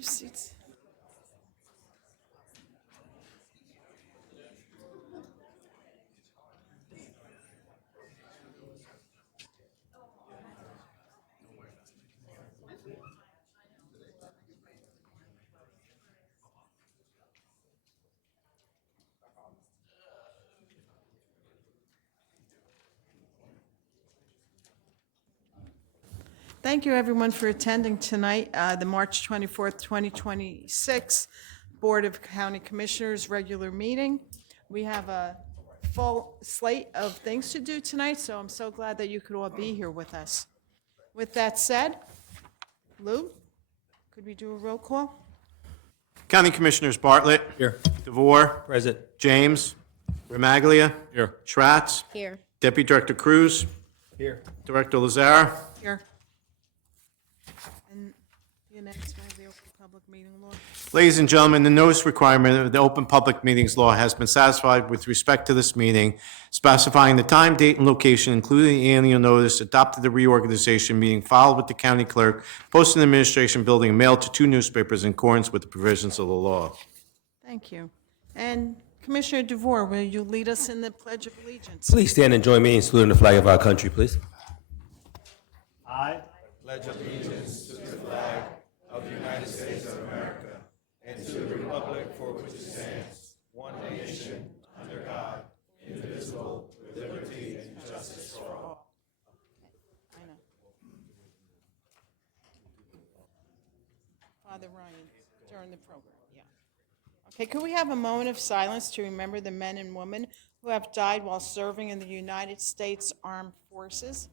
Your seats. Thank you, everyone, for attending tonight, the March 24th, 2026 Board of County Commissioners regular meeting. We have a full slate of things to do tonight, so I'm so glad that you could all be here with us. With that said, Lou, could we do a roll call? County Commissioners Bartlett. Here. DeVore. Present. James. Remaglia. Here. Schratz. Here. Deputy Director Cruz. Here. Director Lazare. Here. And the announcement of the open public meeting law. Ladies and gentlemen, the notice requirement of the Open Public Meetings Law has been satisfied with respect to this meeting, specifying the time, date, and location, including the annual notice, adopted the reorganization meeting, filed with the county clerk, posted in the administration building, and mailed to 2 newspapers in accordance with the provisions of the law. Thank you. And Commissioner DeVore, will you lead us in the Pledge of Allegiance? Please stand and join me in saluting the flag of our country, please. I know. Father Ryan, during the program, yeah. Okay, could we have a moment of silence to remember the men and women who have died while serving in the United States Armed Forces?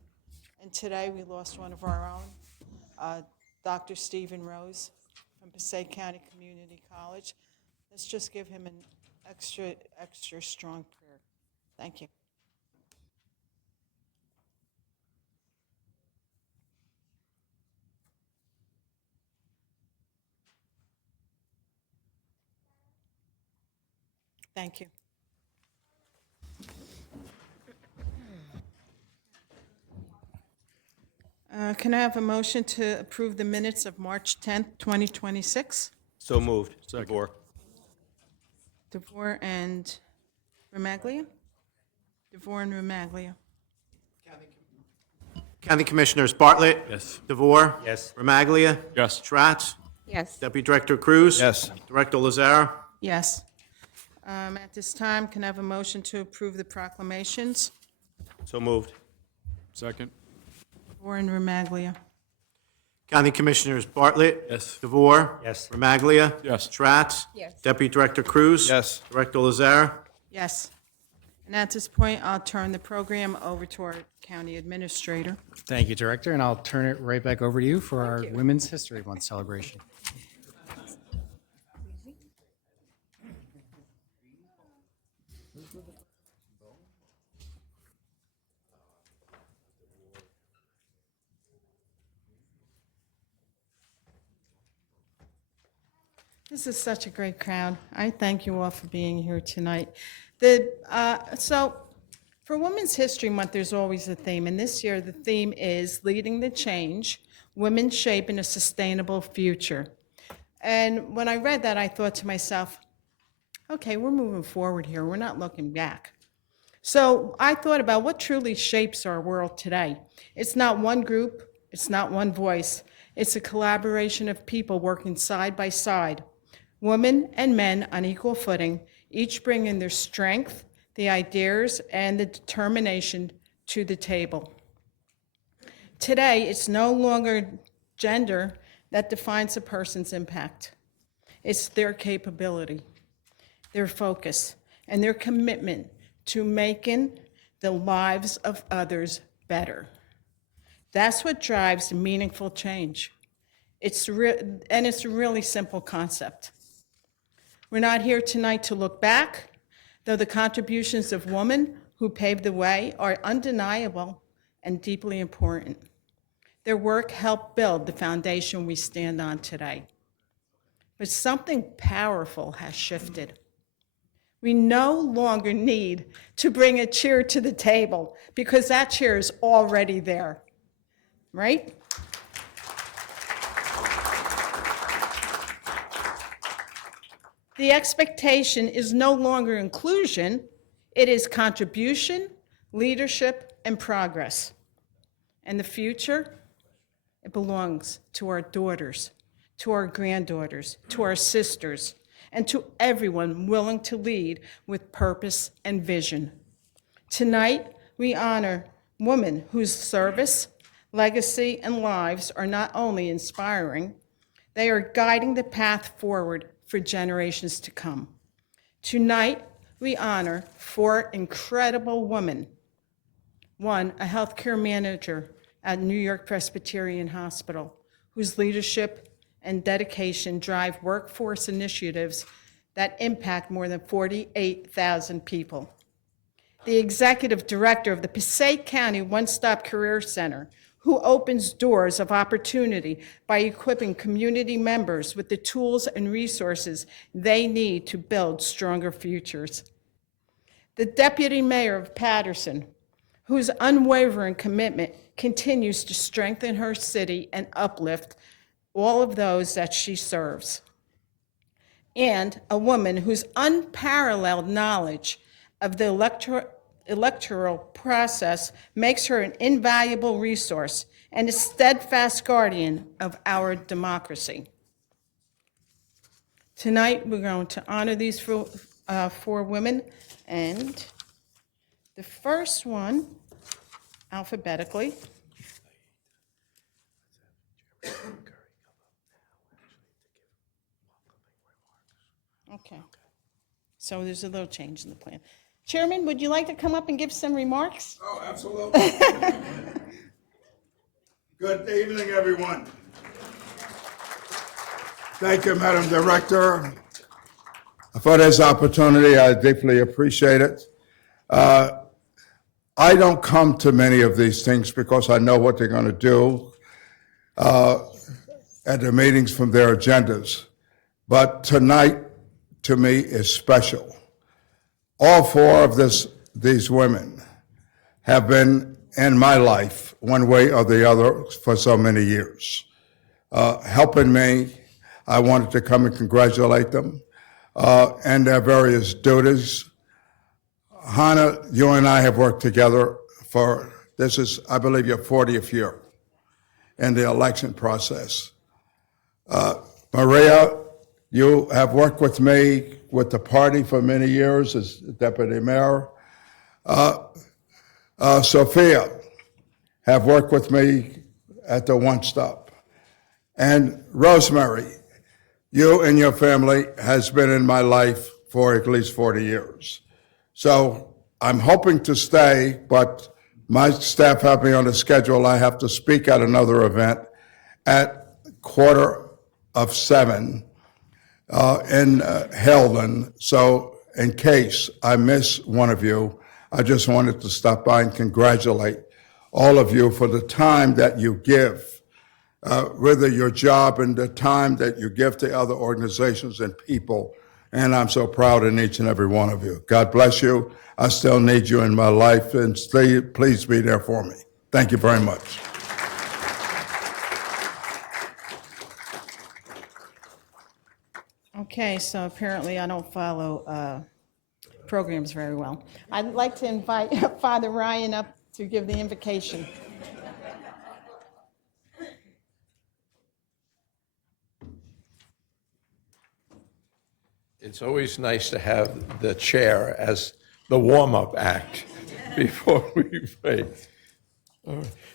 And today, we lost one of our own, Dr. Stephen Rose from Passaic County Community College. Let's just give him an extra strong prayer. Thank you. Thank you. Can I have a motion to approve the minutes of March 10th, 2026? So moved. DeVore. DeVore and Remaglia? DeVore and Remaglia. County Commissioners Bartlett. Yes. DeVore. Yes. Remaglia. Yes. Schratz. Yes. Deputy Director Cruz. Yes. Director Lazare. Yes. At this time, can I have a motion to approve the proclamations? So moved. Second. DeVore and Remaglia. County Commissioners Bartlett. Yes. DeVore. Yes. Remaglia. Yes. Schratz. Yes. Deputy Director Cruz. Yes. Director Lazare. Yes. And at this point, I'll turn the program over to our county administrator. Thank you, Director, and I'll turn it right back over to you for our Women's History Month celebration. This is such a great crowd. I thank you all for being here tonight. So for Women's History Month, there's always a theme, and this year the theme is Leading the Change, Women Shaping a Sustainable Future. And when I read that, I thought to myself, okay, we're moving forward here. We're not looking back. So I thought about what truly shapes our world today. It's not one group, it's not one voice. It's a collaboration of people working side by side, women and men on equal footing, each bringing their strength, the ideas, and the determination to the table. Today, it's no longer gender that defines a person's impact. It's their capability, their focus, and their commitment to making the lives of others better. That's what drives meaningful change. It's a really simple concept. We're not here tonight to look back, though the contributions of women who paved the way are undeniable and deeply important. Their work helped build the foundation we stand on today. But something powerful has shifted. We no longer need to bring a chair to the table because that chair is already there, right? The expectation is no longer inclusion, it is contribution, leadership, and progress. And the future, it belongs to our daughters, to our granddaughters, to our sisters, and to everyone willing to lead with purpose and vision. Tonight, we honor women whose service, legacy, and lives are not only inspiring, they are guiding the path forward for generations to come. Tonight, we honor 4 incredible women. 1, a healthcare manager at New York Presbyterian Hospital, whose leadership and dedication drive workforce initiatives that impact more than 48,000 people. The executive director of the Passaic County One-Stop Career Center, who opens doors of opportunity by equipping community members with the tools and resources they need to build stronger futures. The deputy mayor of Paterson, whose unwavering commitment continues to strengthen her city and uplift all of those that she serves. And a woman whose unparalleled knowledge of the electoral process makes her an invaluable resource and a steadfast guardian of our democracy. Tonight, we're going to honor these 4 women, and the first one, alphabetically, okay. So there's a little change in the plan. Chairman, would you like to come up and give some remarks? Oh, absolutely. Good evening, everyone. Thank you, Madam Director, for this opportunity. I deeply appreciate it. I don't come to many of these things because I know what they're going to do at the meetings from their agendas. But tonight, to me, is special. All 4 of these women have been in my life, one way or the other, for so many years. Helping me, I wanted to come and congratulate them and their various duties. Hannah, you and I have worked together for, this is, I believe, your 40th year in the election process. Maria, you have worked with me with the party for many years as deputy mayor. Sophia have worked with me at the One Stop. And Rosemary, you and your family has been in my life for at least 40 years. So I'm hoping to stay, but my staff have me on a schedule. I have to speak at another event at 6:45 in Helden. So in case I miss one of you, I just wanted to stop by and congratulate all of you for the time that you give, whether your job and the time that you give to other organizations and people. And I'm so proud in each and every one of you. God bless you. I still need you in my life, and please be there for me. Thank you very much. Okay, so apparently I don't follow programs very well. I'd like to invite Father Ryan up to give the invocation. It's always nice to have the chair as the warm-up act before we pray.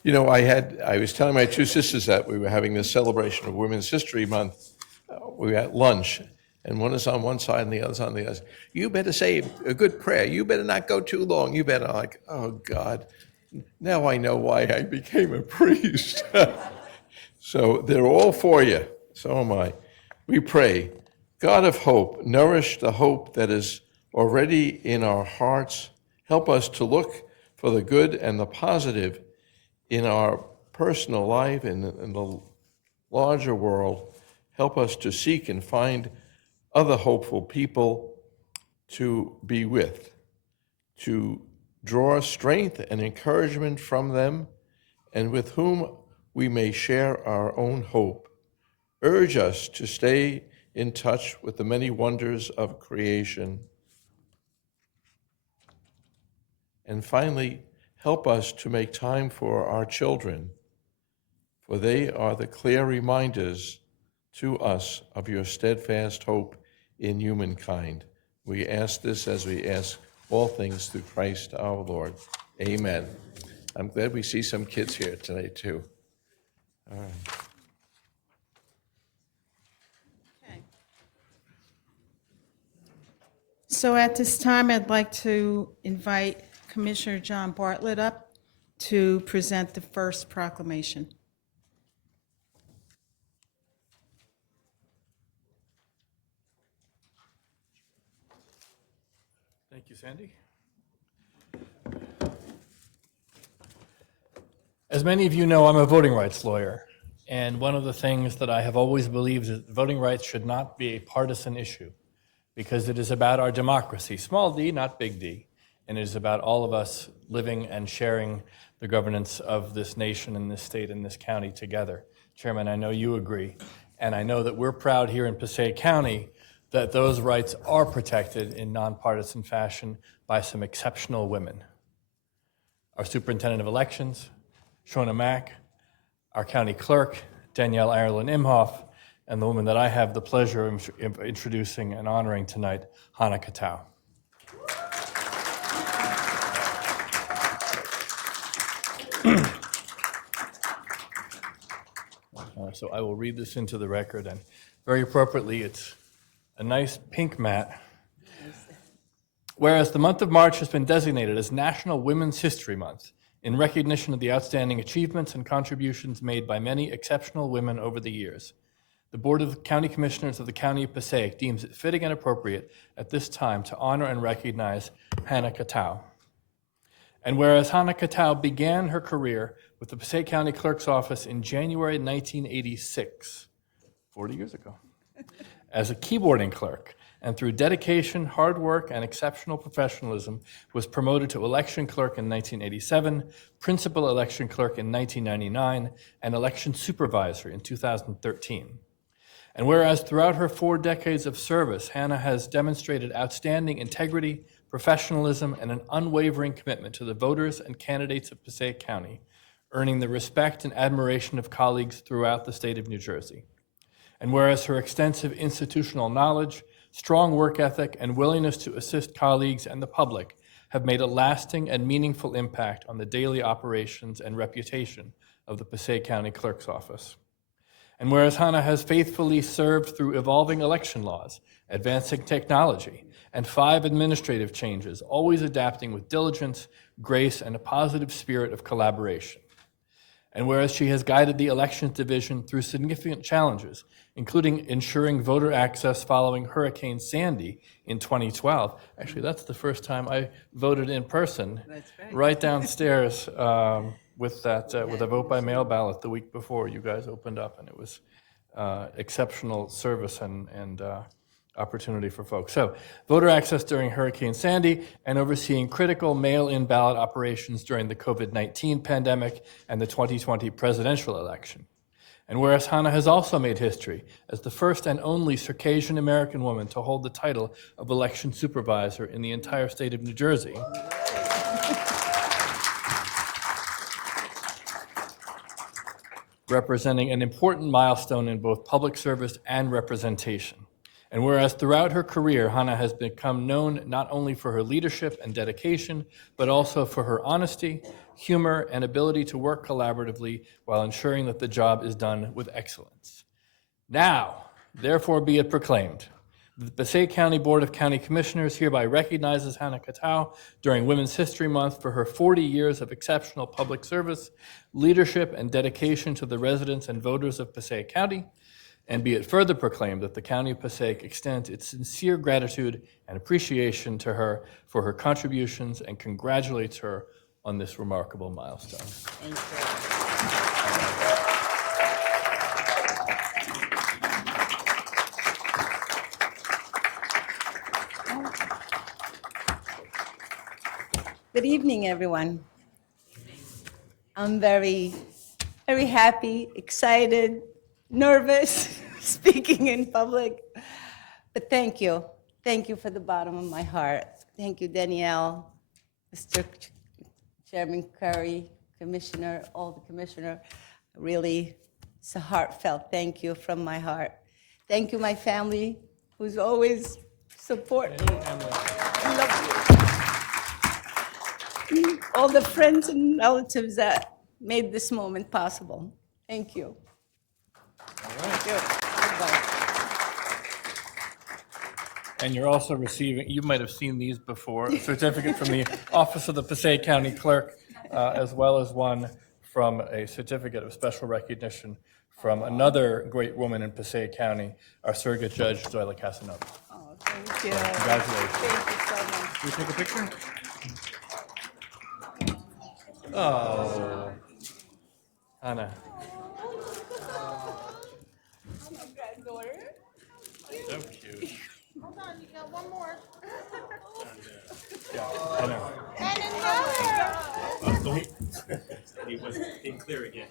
You know, I was telling my 2 sisters that we were having this celebration of Women's History Month. We were at lunch, and one is on one side and the other's on the other. You better say a good prayer. You better not go too long. You better, like, oh, God, now I know why I became a priest. So they're all for you. So am I. We pray. God of hope, nourish the hope that is already in our hearts. Help us to look for the good and the positive in our personal life and in the larger world. Help us to seek and find other hopeful people to be with, to draw strength and encouragement from them, and with whom we may share our own hope. Urge us to stay in touch with the many wonders of creation. And finally, help us to make time for our children, for they are the clear reminders to us of your steadfast hope in humankind. We ask this as we ask all things through Christ our Lord. Amen. I'm glad we see some kids here tonight, too. All right. So at this time, I'd like to invite Commissioner John Bartlett up to present the first proclamation. Thank you, Sandy. As many of you know, I'm a voting rights lawyer, and one of the things that I have always believed is that voting rights should not be a partisan issue, because it is about our democracy, small d, not big D, and it is about all of us living and sharing the governance of this nation and this state and this county together. Chairman, I know you agree, and I know that we're proud here in Passaic County that those rights are protected in nonpartisan fashion by some exceptional women. Our superintendent of elections, Shona Mack, our county clerk, Danielle Ireland Imhoff, and the woman that I have the pleasure of introducing and honoring tonight, Hannah Katau. So I will read this into the record, and very appropriately, it's a nice pink mat. Whereas the month of March has been designated as National Women's History Month in recognition of the outstanding achievements and contributions made by many exceptional women over the years, the Board of County Commissioners of the County of Passaic deems it fitting and appropriate at this time to honor and recognize Hannah Katau. And whereas Hannah Katau began her career with the Passaic County Clerk's Office in January 1986, 40 years ago, as a keyboarding clerk, and through dedication, hard work, and exceptional professionalism, was promoted to election clerk in 1987, principal election clerk in 1999, and election supervisor in 2013. And whereas throughout her 4 decades of service, Hannah has demonstrated outstanding integrity, professionalism, and an unwavering commitment to the voters and candidates of Passaic County, earning the respect and admiration of colleagues throughout the state of New Jersey. And whereas her extensive institutional knowledge, strong work ethic, and willingness to assist colleagues and the public have made a lasting and meaningful impact on the daily operations and reputation of the Passaic County Clerk's Office. And whereas Hannah has faithfully served through evolving election laws, advancing technology, and 5 administrative changes, always adapting with diligence, grace, and a positive spirit of collaboration. And whereas she has guided the Elections Division through significant challenges, including ensuring voter access following Hurricane Sandy in 2012. Actually, that's the first time I voted in person. That's right downstairs with a vote by mail ballot the week before you guys opened up, and it was exceptional service and opportunity for folks. So, voter access during Hurricane Sandy and overseeing critical mail-in ballot operations during the COVID-19 pandemic and the 2020 presidential election. And whereas Hannah has also made history as the first and only Circassian American woman to hold the title of election supervisor in the entire state of New Jersey. Representing an important milestone in both public service and representation. And whereas throughout her career, Hannah has become known not only for her leadership and dedication, but also for her honesty, humor, and ability to work collaboratively while ensuring that the job is done with excellence. Now, therefore be it proclaimed, the Passaic County Board of County Commissioners hereby recognizes Hannah Katau during Women's History Month for her 40 years of exceptional public service, leadership, and dedication to the residents and voters of Passaic County. And be it further proclaimed that the County of Passaic extends its sincere gratitude and appreciation to her for her contributions and congratulates her on this remarkable milestone. Thank you. Good evening, everyone. I'm very happy, excited, nervous, speaking in public. thank you. Thank you for the bottom of my heart. Thank you, Danielle, Mr. Chairman Curry, Commissioner, all the commissioner. Really, it's a heartfelt thank you from my heart. Thank you, my family, who's always support me. I love you. All the friends and relatives that made this moment possible. Thank you. Thank you. Goodbye. And you're also receiving, you might have seen these before, a certificate from the Office of the Passaic County Clerk, as well as one from a certificate of special recognition from another great woman in Passaic County, our surrogate judge, Zoila Casanova. Oh, thank you. Congratulations. Thank you so much. Can we take a picture? Oh. Anna. So cute. Hold on, you got one more. Yeah, I know. And another. He was being clear again.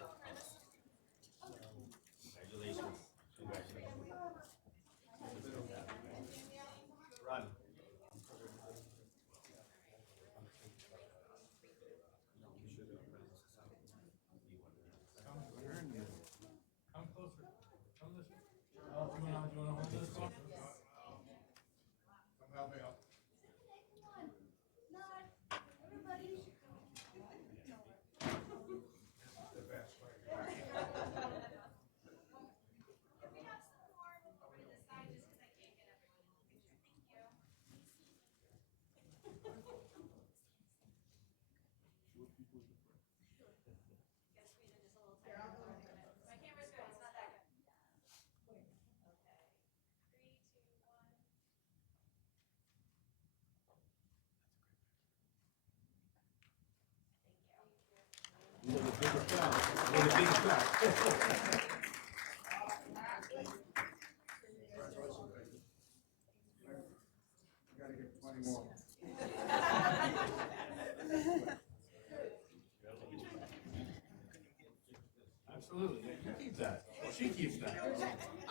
Absolutely. You keep that. Well, she keeps that.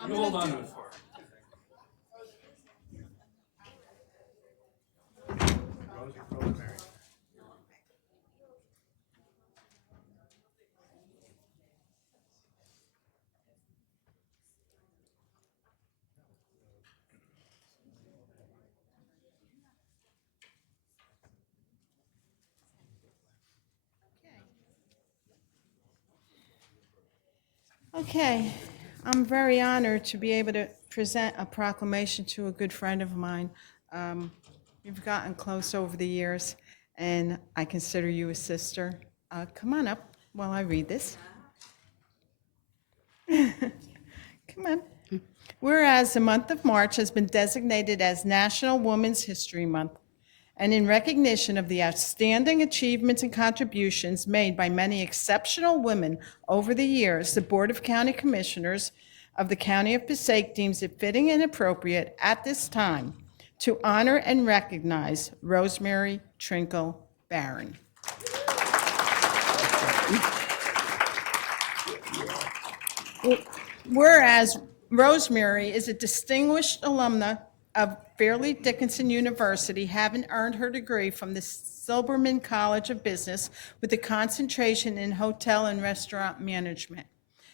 You hold on to it for her. Rosemary. Okay, I'm very honored to be able to present a proclamation to a good friend of mine. We've gotten close over the years, and I consider you a sister. Come on up while I read this. Come on. Whereas the month of March has been designated as National Women's History Month, and in recognition of the outstanding achievements and contributions made by many exceptional women over the years, the Board of County Commissioners of the County of Passaic deems it fitting and appropriate at this time to honor and recognize Rosemary Trinkle Barron. Whereas Rosemary is a distinguished alumna of Fairleigh Dickinson University, having earned her degree from the Silberman College of Business with a concentration in hotel and restaurant management,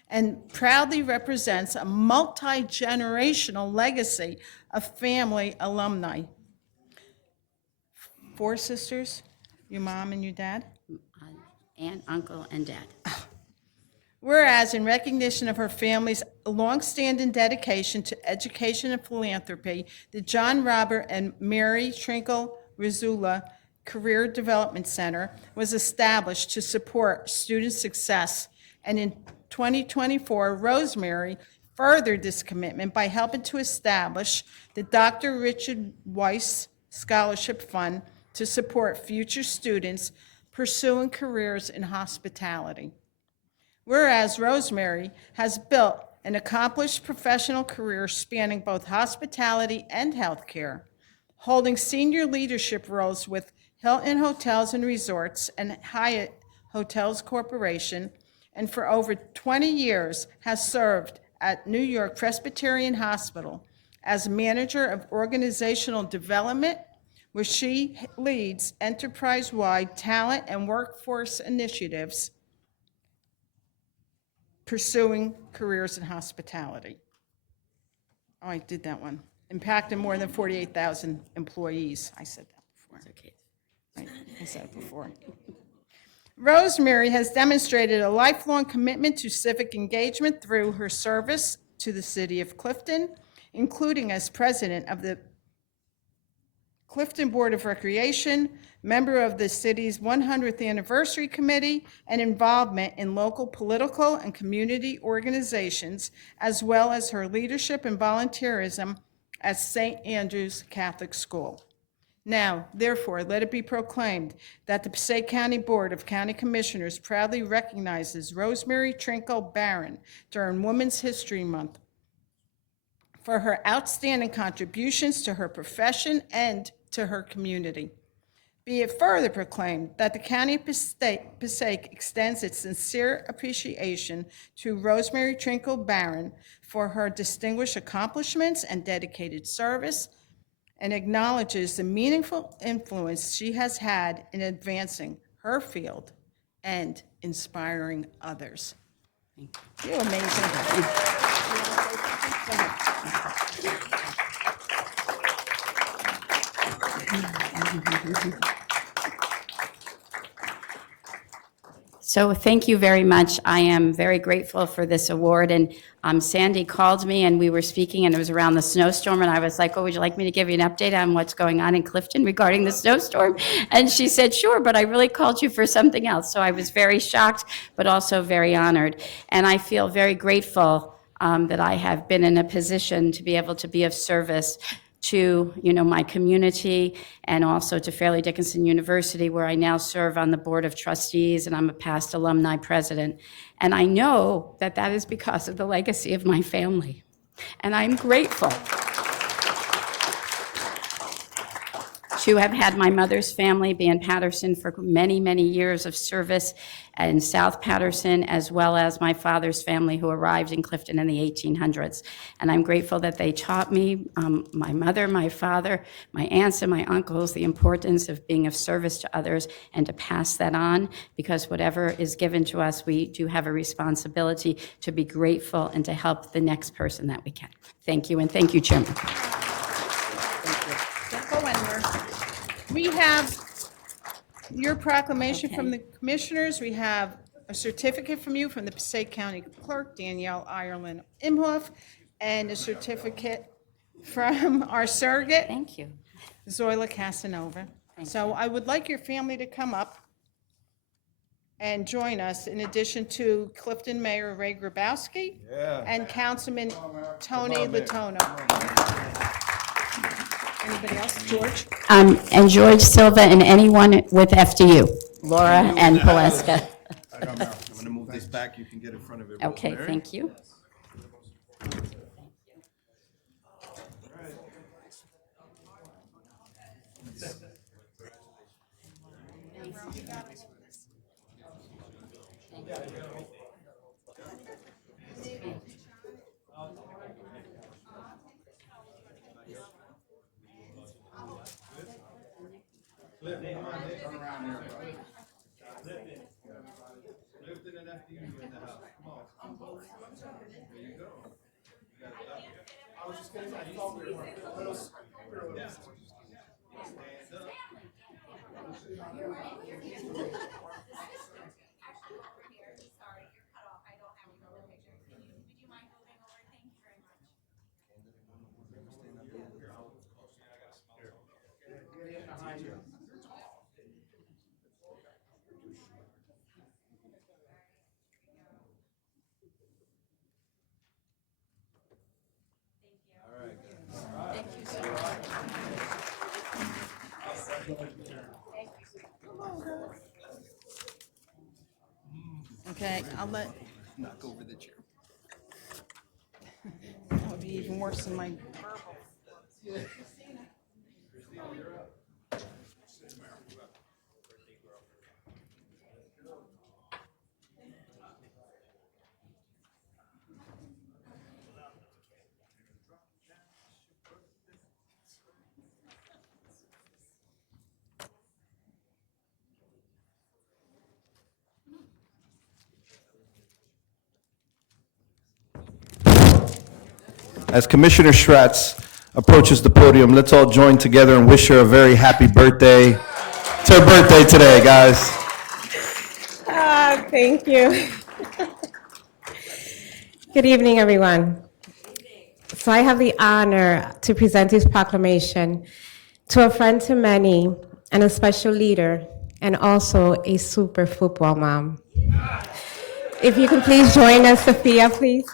and proudly represents a multi-generational legacy of family alumni. 4 sisters, your mom and your dad? Aunt, uncle, and dad. Whereas in recognition of her family's longstanding dedication to education and philanthropy, the John Robert and Mary Trinkle Rizzula Career Development Center was established to support student success. And in 2024, Rosemary furthered this commitment by helping to establish the Dr. Richard Weiss Scholarship Fund to support future students pursuing careers in hospitality. Whereas Rosemary has built an accomplished professional career spanning both hospitality and healthcare, holding senior leadership roles with Hilton Hotels and Resorts and Hyatt Hotels Corporation, and for over 20 years has served at New York Presbyterian Hospital as Manager of Organizational Development, where she leads enterprise-wide talent and workforce initiatives pursuing careers in hospitality. Oh, I did that one. Impacting more than 48,000 employees. I said that before. Okay. Right, I said it before. Rosemary has demonstrated a lifelong commitment to civic engagement through her service to the city of Clifton, including as president of the Clifton Board of Recreation, member of the city's 100th Anniversary Committee, and involvement in local political and community organizations, as well as her leadership and volunteerism at St. Andrew's Catholic School. Now, therefore, let it be proclaimed that the Passaic County Board of County Commissioners proudly recognizes Rosemary Trinkle Barron during Women's History Month for her outstanding contributions to her profession and to her community. Be it further proclaimed that the County of Passaic extends its sincere appreciation to Rosemary Trinkle Barron for her distinguished accomplishments and dedicated service, and acknowledges the meaningful influence she has had in advancing her field and inspiring others. You're amazing. So thank you very much. I am very grateful for this award. And Sandy called me and we were speaking and it was around the snowstorm. And I was like, oh, would you like me to give you an update on what's going on in Clifton regarding the snowstorm? And she said, sure, but I really called you for something else. So I was very shocked, but also very honored. And I feel very grateful that I have been in a position to be able to be of service to, my community and also to Fairleigh Dickinson University, where I now serve on the Board of Trustees and I'm a past alumni president. And I know that that is because of the legacy of my family. And I'm grateful to have had my mother's family be in Paterson for many, many years of service in South Paterson, as well as my father's family who arrived in Clifton in the 1800s. And I'm grateful that they taught me, my mother, my father, my aunts, and my uncles, the importance of being of service to others and to pass that on, because whatever is given to us, we do have a responsibility to be grateful and to help the next person that we can. Thank you, and thank you, Chairman. Don't go anywhere. We have your proclamation from the commissioners. We have a certificate from you from the Passaic County Clerk, Danielle Ireland Imhoff, and a certificate from our surrogate, Thank you. Zoila Casanova. So I would like your family to come up and join us, in addition to Clifton Mayor Ray Grabowski and Councilman Tony Letono. Anybody else? George? And George Silva and anyone with FDU, Laura and Paleska. I'm going to move this back. You can get in front of it. Okay, Rosemary. thank you. Okay, I'll let, Knock over the chair. that would be even worse than my verbal. as Commissioner Schratz approaches the podium, let's all join together and wish her a very happy birthday. It's her birthday today, guys. Thank you. Good evening, everyone. So I have the honor to present this proclamation to a friend to many and a special leader and also a super football mom. If you can please join us, Sophia, please.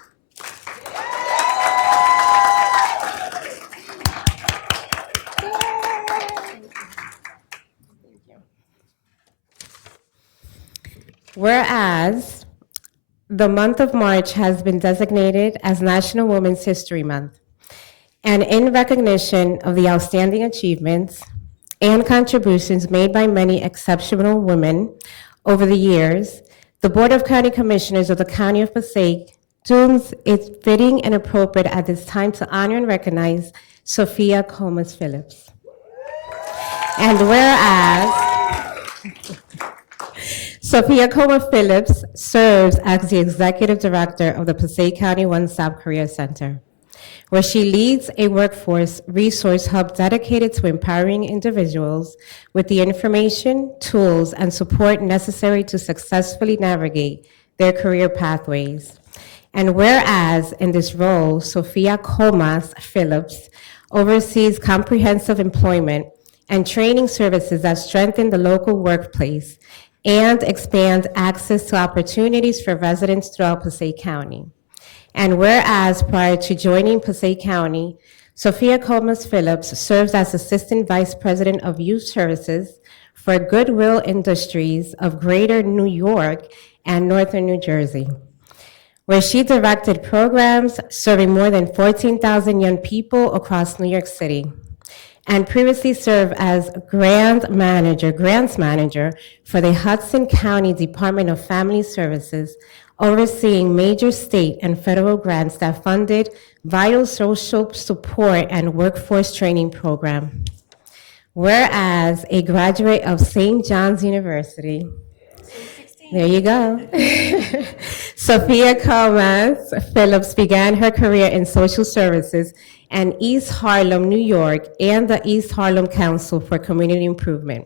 Whereas the month of March has been designated as National Women's History Month, and in recognition of the outstanding achievements and contributions made by many exceptional women over the years, the Board of County Commissioners of the County of Passaic deems it fitting and appropriate at this time to honor and recognize Sophia Comas Phillips. And whereas Sophia Comas Phillips serves as the Executive Director of the Passaic County One Stop Career Center, where she leads a workforce resource hub dedicated to empowering individuals with the information, tools, and support necessary to successfully navigate their career pathways. And whereas in this role, Sophia Comas Phillips oversees comprehensive employment and training services that strengthen the local workplace and expand access to opportunities for residents throughout Passaic County. And whereas prior to joining Passaic County, Sophia Comas Phillips serves as Assistant Vice President of Youth Services for Goodwill Industries of Greater New York and Northern New Jersey, where she directed programs serving more than 14,000 young people across New York City, and previously served as grants manager for the Hudson County Department of Family Services, overseeing major state and federal grants that funded vital social support and workforce training programs. Whereas a graduate of St. John's University, there you go. Sophia Comas Phillips began her career in social services in East Harlem, New York, and the East Harlem Council for Community Improvement,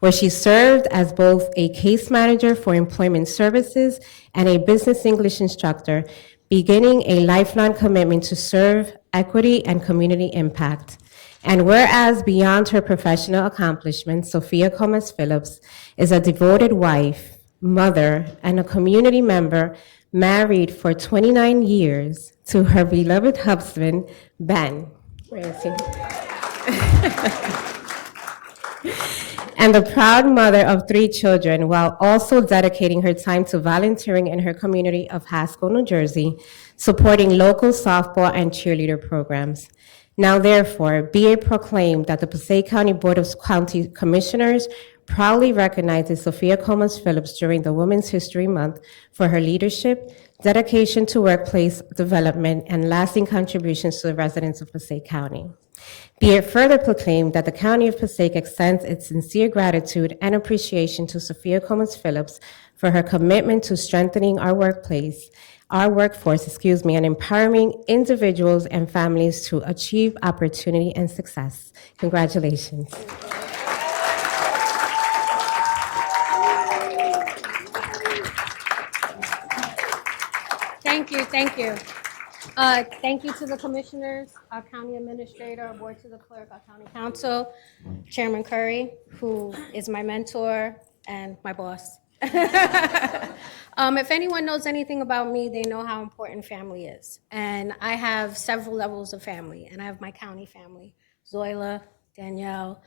where she served as both a case manager for employment services and a business English instructor, beginning a lifelong commitment to serve equity and community impact. And whereas beyond her professional accomplishments, Sophia Comas Phillips is a devoted wife, mother, and a community member, married for 29 years to her beloved husband, Ben. Where is he? And the proud mother of 3 children, while also dedicating her time to volunteering in her community of Haskell, New Jersey, supporting local softball and cheerleader programs. Now therefore, be it proclaimed that the Passaic County Board of County Commissioners proudly recognizes Sophia Comas Phillips during the Women's History Month for her leadership, dedication to workplace development, and lasting contributions to the residents of Passaic County. Be it further proclaimed that the County of Passaic extends its sincere gratitude and appreciation to Sophia Comas Phillips for her commitment to strengthening our workforce, and empowering individuals and families to achieve opportunity and success. Congratulations. Thank you. Thank you to the commissioners, our county administrator, our board to the clerk, our county council, Chairman Curry, who is my mentor and my boss. If anyone knows anything about me, they know how important family is. And I have several levels of family, and I have my county family, Zoila, Danielle,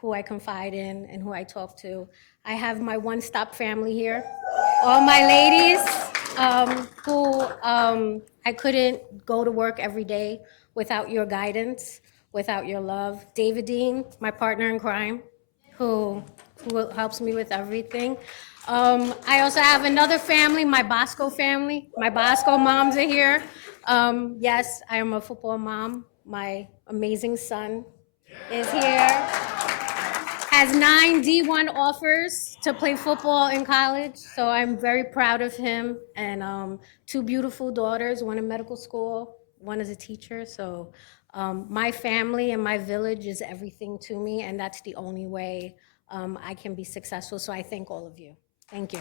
who I confide in and who I talk to. I have my one-stop family here, all my ladies who I couldn't go to work every day without your guidance, without your love. David Dean, my partner in crime, who helps me with everything. I also have another family, my Bosco family. My Bosco moms are here. Yes, I am a football mom. My amazing son is here. Has 9 D1 offers to play football in college, so I'm very proud of him. And 2 beautiful daughters, one in medical school, one is a teacher. So my family and my village is everything to me, and that's the only way I can be successful. So I thank all of you. Thank you.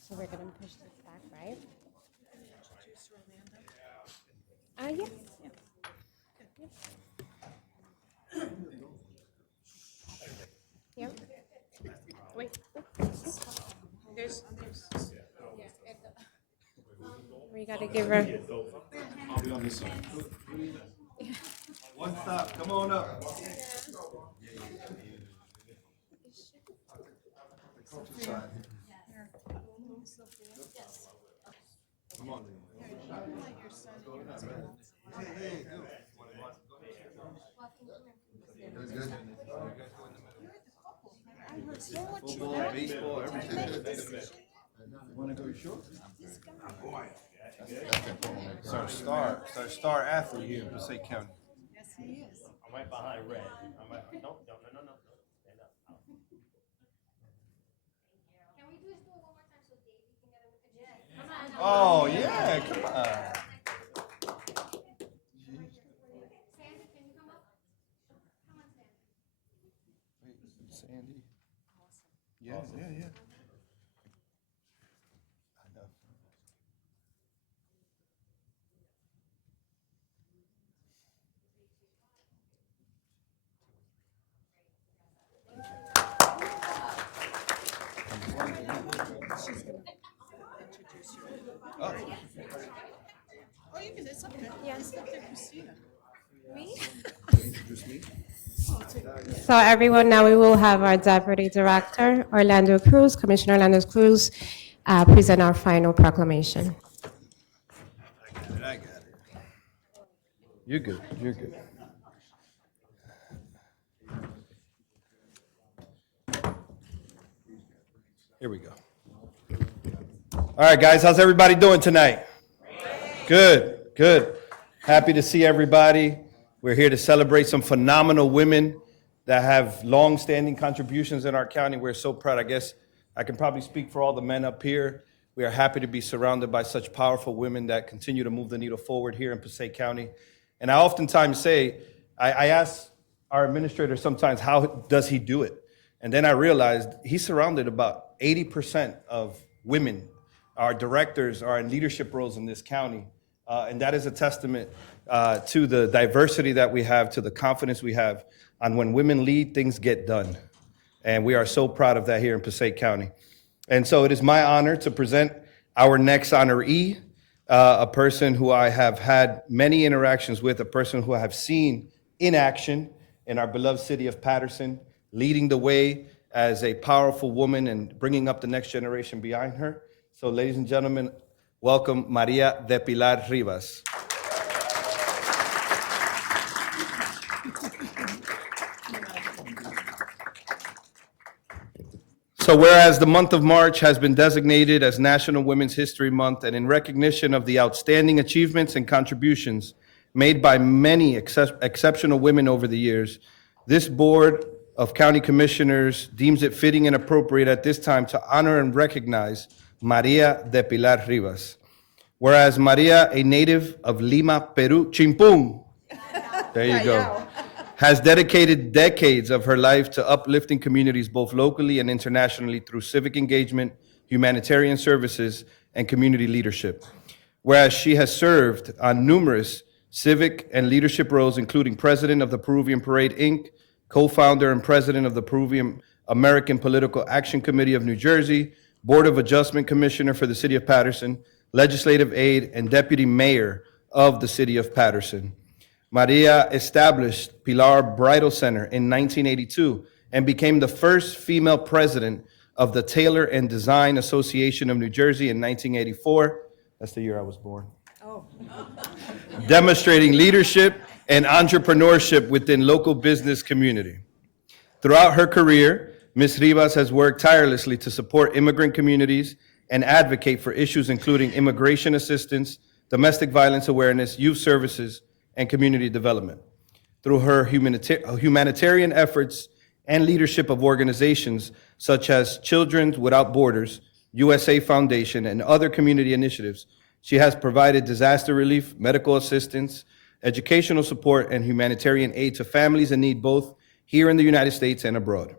So we're gonna push this back, right? Yeah. Yep. Wait. We gotta give her. I'll be on this side. One stop, come on up. Football, baseball, everything. Wanna go short? Star athlete here in Passaic County. I'm right behind Red. I'm right, no. Stand up. Can we do this one more time so Davey can get a picture? Come on. Oh, yeah, come on. Sandy, can you come up? Come on, Sandy. Sandy. Yeah. Oh, you can, it's okay. Yes. So everyone, now we will have our Deputy Director, Orlando Cruz, Commissioner Orlando Cruz, present our final proclamation. I got it. You're good. Here we go. All right, guys, how's everybody doing tonight? Good. Happy to see everybody. We're here to celebrate some phenomenal women that have long-standing contributions in our county. We're so proud. I guess I can probably speak for all the men up here. We are happy to be surrounded by such powerful women that continue to move the needle forward here in Passaic County. And I oftentimes say, I ask our administrator sometimes, how does he do it? And then I realized he's surrounded about 80% of women. Our directors are in leadership roles in this county. And that is a testament to the diversity that we have, to the confidence we have on when women lead, things get done. And we are so proud of that here in Passaic County. And so it is my honor to present our next honoree, a person who I have had many interactions with, a person who I have seen in action in our beloved city of Paterson, leading the way as a powerful woman and bringing up the next generation behind her. So ladies and gentlemen, welcome Maria de Pilar Rivas. So whereas the month of March has been designated as National Women's History Month, and in recognition of the outstanding achievements and contributions made by many exceptional women over the years, this Board of County Commissioners deems it fitting and appropriate at this time to honor and recognize Maria de Pilar Rivas. Whereas Maria, a native of Lima, Peru, Chimpún, there you go, has dedicated decades of her life to uplifting communities both locally and internationally through civic engagement, humanitarian services, and community leadership. Whereas she has served on numerous civic and leadership roles, including president of the Peruvian Parade, Inc., co-founder and president of the Peruvian American Political Action Committee of New Jersey, Board of Adjustment Commissioner for the City of Paterson, legislative aide, and deputy mayor of the City of Paterson. Maria established Pilar Bridal Center in 1982 and became the first female president of the Tailor and Design Association of New Jersey in 1984. That's the year I was born. Oh. Demonstrating leadership and entrepreneurship within local business community. Throughout her career, Ms. Rivas has worked tirelessly to support immigrant communities and advocate for issues including immigration assistance, domestic violence awareness, youth services, and community development. through her humanitarian efforts and leadership of organizations such as Children Without Borders, USA Foundation, and other community initiatives. She has provided disaster relief, medical assistance, educational support, and humanitarian aid to families in need both here in the United States and abroad.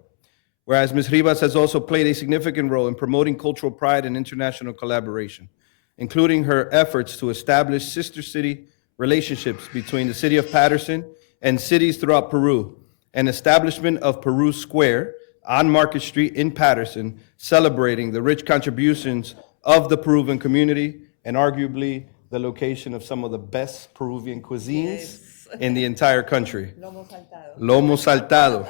Whereas Ms. Rivas has also played a significant role in promoting cultural pride and international collaboration, including her efforts to establish sister city relationships between the city of Paterson and cities throughout Peru, and establishment of Peru Square on Market Street in Paterson, celebrating the rich contributions of the Peruvian community and arguably the location of some of the best Peruvian cuisines in the entire country. Lomo saltado.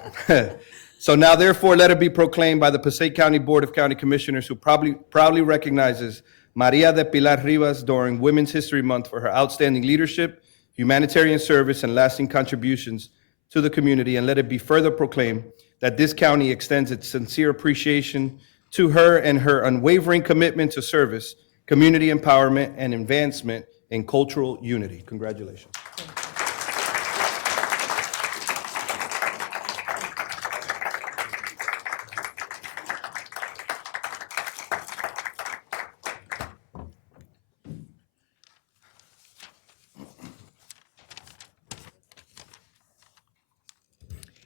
So now, therefore, let it be proclaimed by the Passaic County Board of County Commissioners, who proudly recognizes Maria de Pilar Rivas during Women's History Month for her outstanding leadership, humanitarian service, and lasting contributions to the community. And let it be further proclaimed that this county extends its sincere appreciation to her and her unwavering commitment to service, community empowerment, and advancement in cultural unity. Congratulations.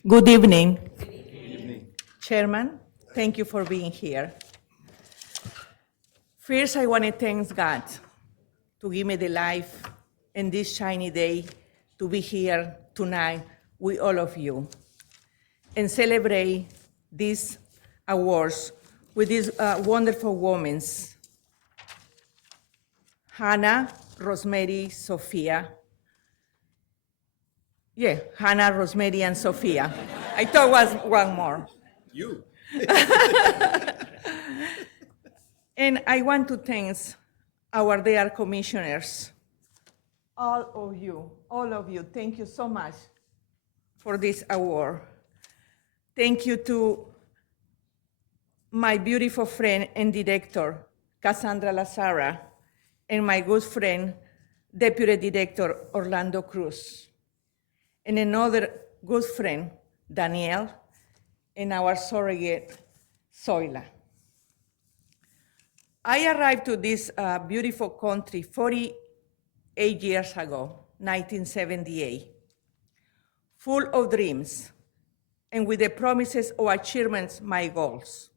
Good evening. Chairman, thank you for being here. First, I want to thank God to give me the life in this shiny day to be here tonight with all of you and celebrate these awards with these wonderful women, Hannah, Rosemary, Sophia. Yeah, Hannah, Rosemary, and Sophia. I thought was one more. You. And I want to thank our dear commissioners, all of you, thank you so much for this award. Thank you to my beautiful friend and director, Cassandra Lazara, and my good friend, Deputy Director Orlando Cruz, and another good friend, Danielle, and our surrogate, Zoila. I arrived to this beautiful country 48 years ago, 1978, full of dreams and with the promises of achieving my goals.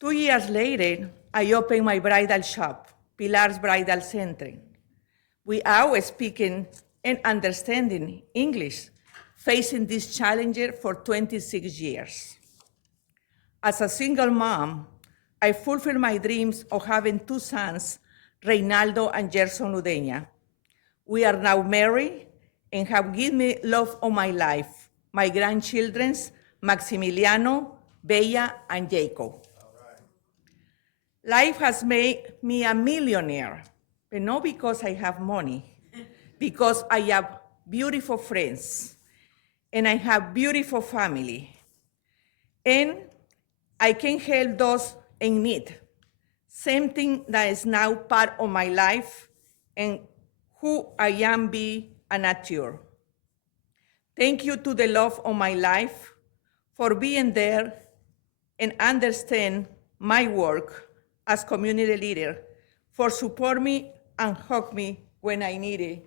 2 years later, I opened my bridal shop, Pilar's Bridal Center, without speaking and understanding English, facing this challenge for 26 years. As a single mom, I fulfilled my dreams of having 2 sons, Reynaldo and Gerson Udeña. We are now married and have given me love of my life, my grandchildren, Maximiliano, Bella, and Jacob. Life has made me a millionaire, but not because I have money, because I have beautiful friends, and I have beautiful family, and I can help those in need, something that is now part of my life and who I am be a nature. Thank you to the love of my life for being there and understand my work as community leader, for support me and hug me when I need it.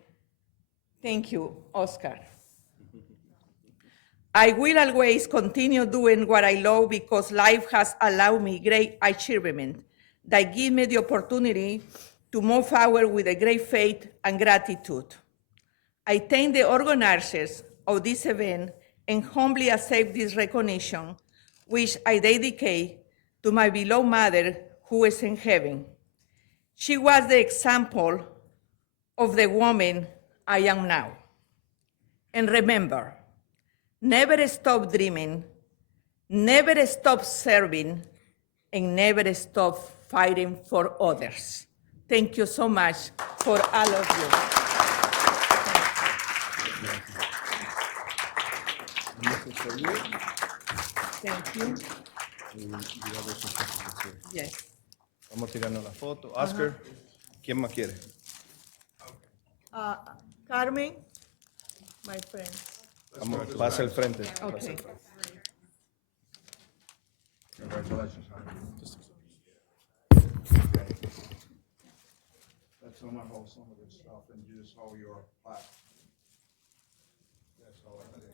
Thank you, Oscar. I will always continue doing what I love because life has allowed me great achievement that give me the opportunity to move forward with a great faith and gratitude. I thank the organizers of this event and humbly accept this recognition, which I dedicate to my beloved mother who is in heaven. She was the example of the woman I am now. And remember, never stop dreaming, never stop serving, and never stop fighting for others. Thank you so much for all of you. Thank you. Yes. Vamos a tirarnos la foto. Oscar, ¿quién más quiere? Carmen, my friends. Pasa al frente. Okay. Congratulations, honey. Let someone hold some of this stuff and you just hold your plaque. That's all I did.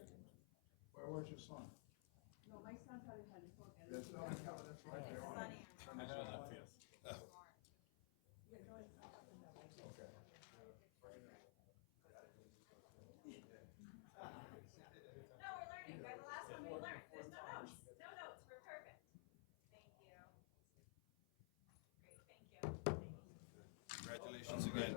Where was your son? No, my son had his focus. That's right there. Congratulations again.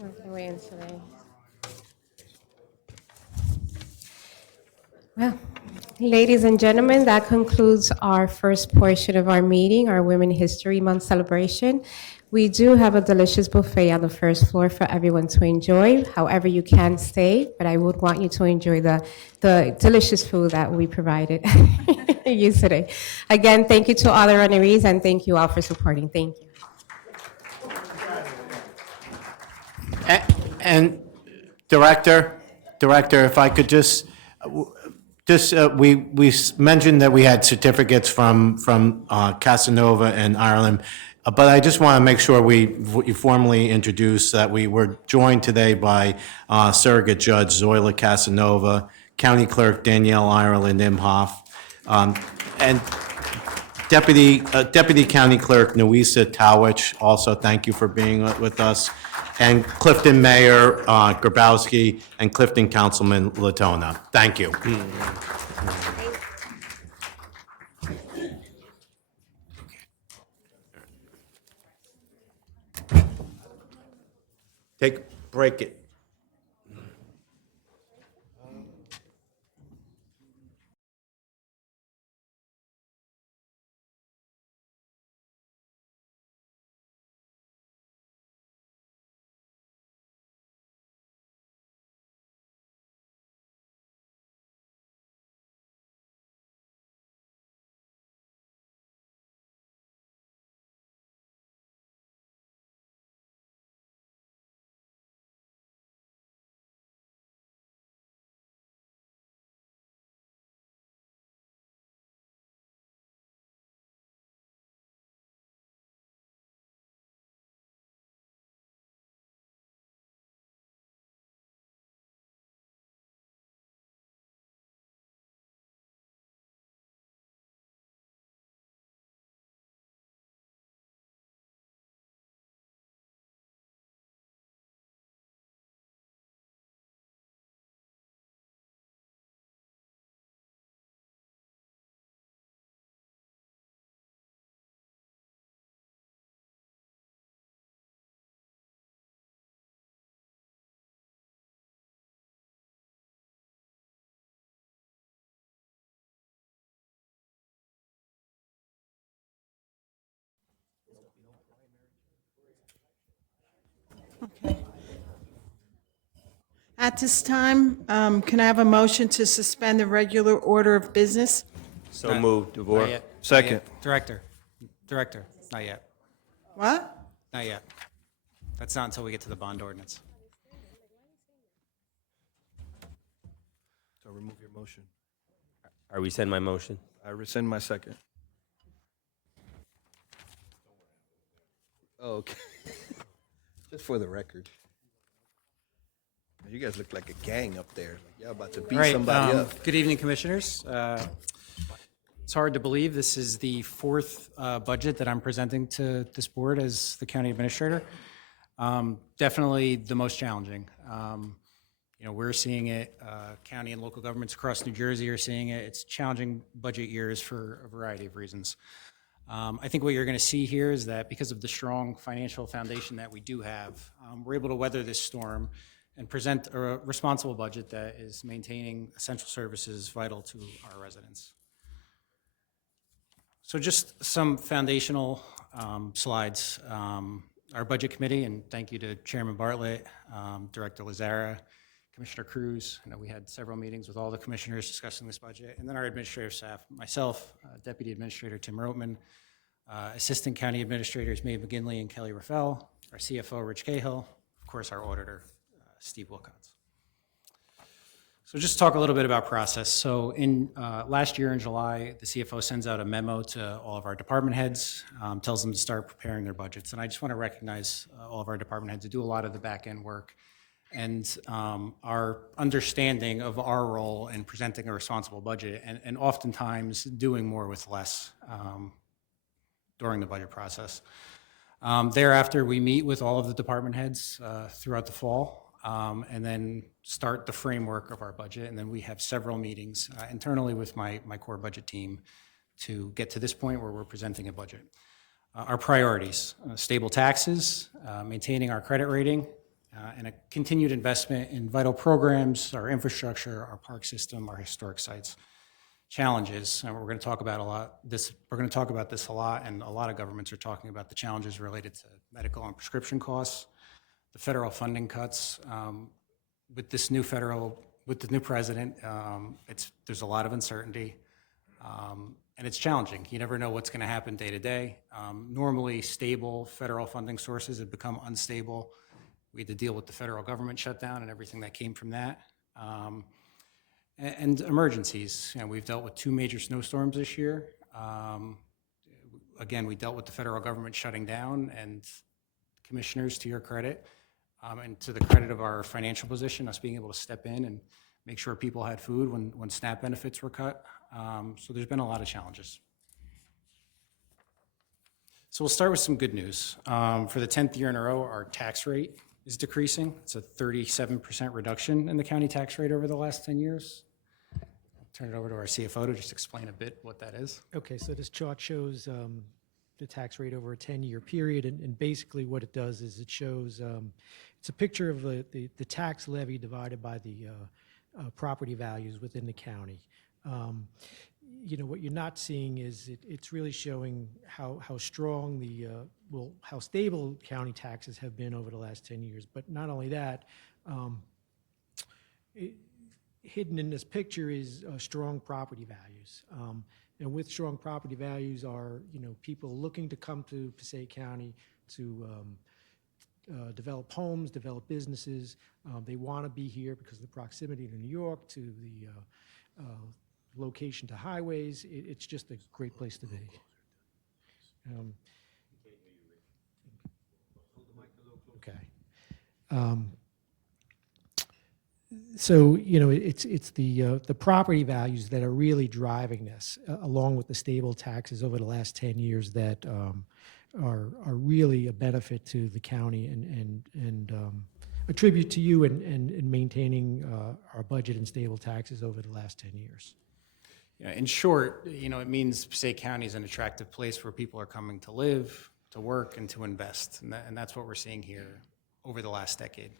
Okay, wait until Well, ladies and gentlemen, that concludes our first portion of our meeting, our Women History Month celebration. We do have a delicious buffet on the first floor for everyone to enjoy. However, you can stay, but I would want you to enjoy the delicious food that we provided you today. Again, thank you to all the honorees, and thank you all for supporting. Thank you. And Director, if I could we mentioned that we had certificates from Casanova and Ireland, but I just want to make sure we formally introduce that we were joined today by Surrogate Judge Zoila Casanova, County Clerk Danielle Ireland Imhoff, and Deputy County Clerk Nuisa Tawich. Also, thank you for being with us. And Clifton Mayor Grabowski and Clifton Councilman Latona. Thank you. Break it. At this time, can I have a motion to suspend the regular order of business? So moved, Not DeVore. yet. Second. Director, not yet. What? Not yet. That's not until we get to the bond ordinance. So remove your motion. I rescind my motion. I rescind my second. Oh, okay. Just for the record. You guys look like a gang up there. Like y'all about to beat All right, somebody up. Good evening, Commissioners. It's hard to believe this is the fourth budget that I'm presenting to this board as the county administrator. Definitely the most challenging. We're seeing it, county and local governments across New Jersey are seeing it. It's challenging budget years for a variety of reasons. I think what you're going to see here is that because of the strong financial foundation that we do have, we're able to weather this storm and present a responsible budget that is maintaining essential services vital to our residents. So just some foundational slides. Our budget committee, and thank you to Chairman Bartlett, Director Lazara, Commissioner Cruz. I know we had several meetings with all the commissioners discussing this budget. And then our administrative staff, myself, Deputy Administrator Tim Roteman, Assistant County Administrators Mae McGinley and Kelly Raffel, our CFO Rich Cahill, of course our auditor Steve Wilcox. So just talk a little bit about process. So in last year in July, the CFO sends out a memo to all of our department heads, tells them to start preparing their budgets. And I just want to recognize all of our department heads who do a lot of the back end work and our understanding of our role in presenting a responsible budget and oftentimes doing more with less during the budget process. Thereafter, we meet with all of the department heads throughout the fall. And then start the framework of our budget. And then we have several meetings internally with my core budget team to get to this point where we're presenting a budget. Our priorities, stable taxes, maintaining our credit rating, and a continued investment in vital programs, our infrastructure, our park system, our historic sites. Challenges, and we're going to talk about this a lot, and a lot of governments are talking about the challenges related to medical and prescription costs. The federal funding cuts with the new president, there's a lot of uncertainty, and it's challenging. You never know what's going to happen day to day. Normally, stable federal funding sources have become unstable. We had to deal with the federal government shutdown and everything that came from that, and emergencies. We've dealt with 2 major snowstorms this year. Again, we dealt with the federal government shutting down, and commissioners, to your credit, and to the credit of our financial position, us being able to step in and make sure people had food when SNAP benefits were cut. So there's been a lot of challenges. So we'll start with some good news. For the 10th year in a row, our tax rate is decreasing. It's a 37% reduction in the county tax rate over the last 10 years. I'll turn it over to our CFO to just explain a bit what that is. Okay, so this chart shows the tax rate over a 10-year period, and basically what it does is it shows, it's a picture of the tax levy divided by the property values within the county. What you're not seeing is it's really showing how strong how stable county taxes have been over the last 10 years. But not only that, hidden in this picture is strong property values. And with strong property values are, people looking to come to Passaic County to develop homes, develop businesses. They want to be here because of the proximity to New York, to the location to highways. It's just a great place to be. Okay. So, it's the property values that are really driving this, along with the stable taxes over the last 10 years that are really a benefit to the county and a tribute to you in maintaining our budget and stable taxes over the last 10 years. Yeah, in short, it means Passaic County is an attractive place where people are coming to live, to work, and to invest. And that's what we're seeing here over the last decade.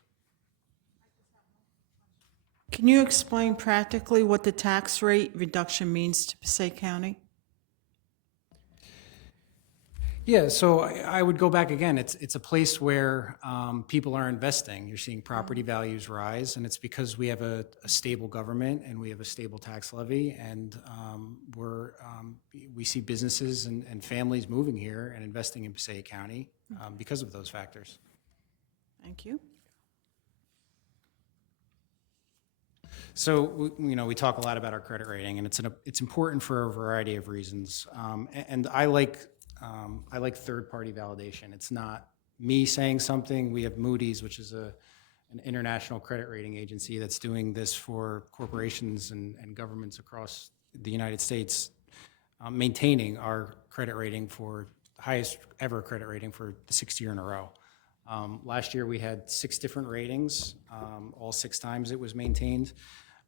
Can you explain practically what the tax rate reduction means to Passaic County? Yeah, so I would go back again. It's a place where people are investing. You're seeing property values rise, and it's because we have a stable government and we have a stable tax levy, and we see businesses and families moving here and investing in Passaic County because of those factors. Thank you. So, we talk a lot about our credit rating, and it's important for a variety of reasons. And I like third-party validation. It's not me saying something. We have Moody's, which is an international credit rating agency that's doing this for corporations and governments across the United States, maintaining our credit rating for the highest ever credit rating for the 6th year in a row. Last year, we had 6 different ratings. All 6 times it was maintained.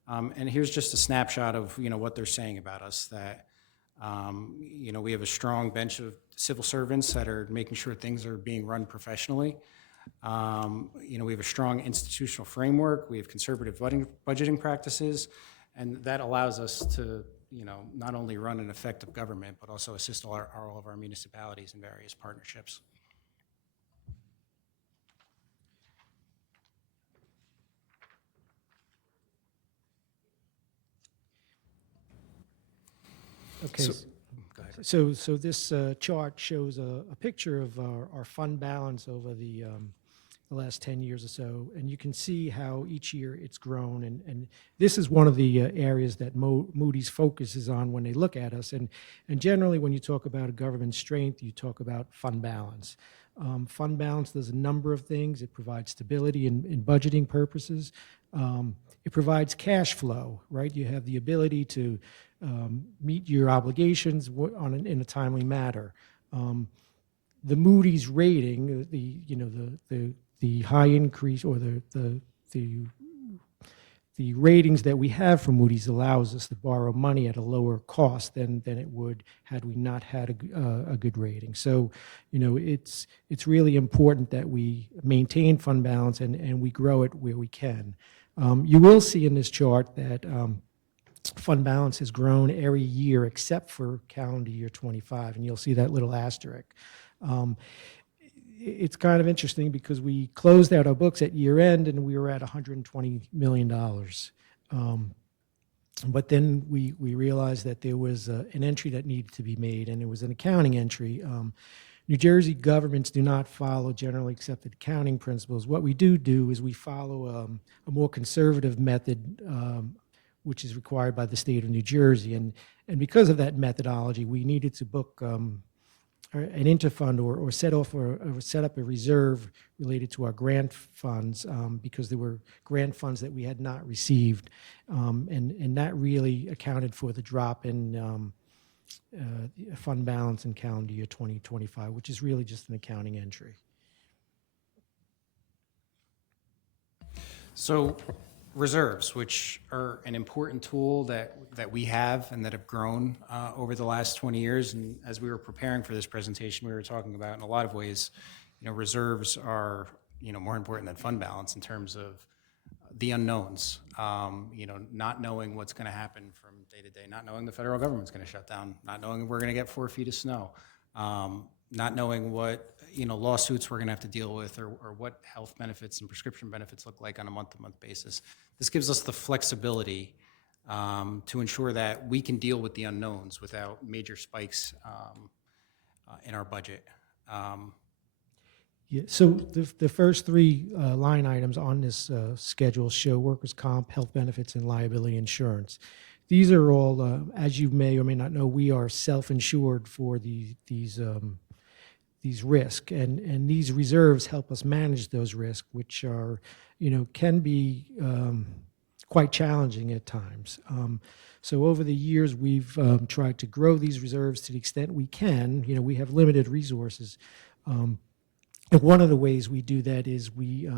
And here's just a snapshot of, what they're saying about us, that, we have a strong bench of civil servants that are making sure things are being run professionally. We have a strong institutional framework. We have conservative budgeting practices, and that allows us to, not only run an effective government, but also assist all of our municipalities in various partnerships. Okay. Go ahead. So this chart shows a picture of our fund balance over the last 10 years or so, and you can see how each year it's grown. And this is one of the areas that Moody's focuses on when they look at us. And generally, when you talk about a government strength, you talk about fund balance. Fund balance does a number of things. It provides stability in budgeting purposes. It provides cash flow, right? You have the ability to meet your obligations in a timely manner. The Moody's rating, the high increase or the ratings that we have from Moody's allows us to borrow money at a lower cost than it would had we not had a good rating. So, it's really important that we maintain fund balance and we grow it where we can. You will see in this chart that fund balance has grown every year except for calendar year 25, and you'll see that little asterisk. It's kind of interesting because we closed out our books at year end and we were at $120 million. But then we realized that there was an entry that needed to be made, and it was an accounting entry. New Jersey governments do not follow generally accepted accounting principles. What we do is we follow a more conservative method, which is required by the state of New Jersey. And because of that methodology, we needed to book an interfund or set up a reserve related to our grant funds because there were grant funds that we had not received. And that really accounted for the drop in fund balance in calendar year 2025, which is really just an accounting entry. So reserves, which are an important tool that we have and that have grown over the last 20 years. And as we were preparing for this presentation, we were talking about in a lot of ways, reserves are, more important than fund balance in terms of the unknowns, not knowing what's going to happen from day to day, not knowing the federal government's going to shut down, not knowing if we're going to get 4 feet of snow, not knowing what lawsuits we're going to have to deal with or what health benefits and prescription benefits look like on a month-to-month basis. This gives us the flexibility to ensure that we can deal with the unknowns without major spikes in our budget. Yeah, so the first 3 line items on this schedule show workers' comp, health benefits, and liability insurance. These are all, as you may or may not know, we are self-insured for these risks, and these reserves help us manage those risks, which are, can be quite challenging at times. So over the years, we've tried to grow these reserves to the extent we can. We have limited resources. And one of the ways we do that is we,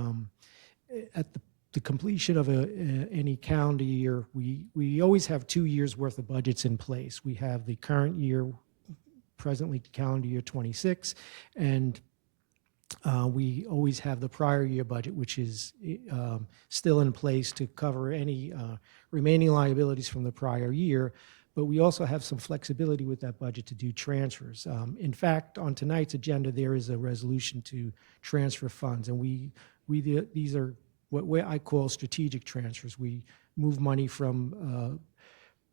at the completion of any calendar year, we always have 2 years worth of budgets in place. We have the current year, presently calendar year 26, and we always have the prior year budget, which is still in place to cover any remaining liabilities from the prior year. But we also have some flexibility with that budget to do transfers. In fact, on tonight's agenda, there is a resolution to transfer funds, and these are what I call strategic transfers. We move money from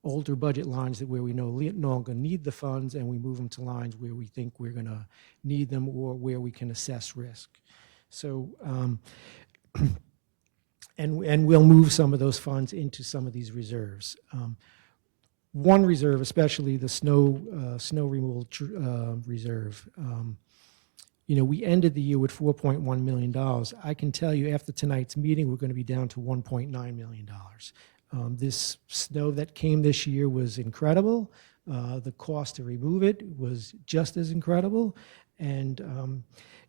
older budget lines where we no longer need the funds, and we move them to lines where we think we're going to need them or where we can assess risk. So, and we'll move some of those funds into some of these reserves. One reserve, especially the snow removal reserve, we ended the year with $4.1 million. I can tell you after tonight's meeting, we're going to be down to $1.9 million. This snow that came this year was incredible. The cost to remove it was just as incredible. And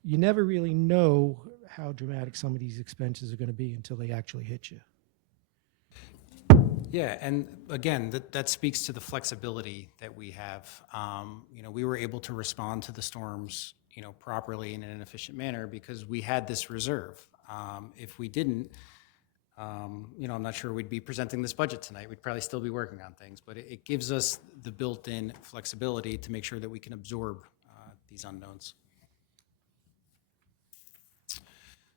you never really know how dramatic some of these expenses are going to be until they actually hit you. Yeah, and again, that speaks to the flexibility that we have. We were able to respond to the storms, properly in an efficient manner because we had this reserve. If we didn't, I'm not sure we'd be presenting this budget tonight. We'd probably still be working on things, but it gives us the built-in flexibility to make sure that we can absorb these unknowns.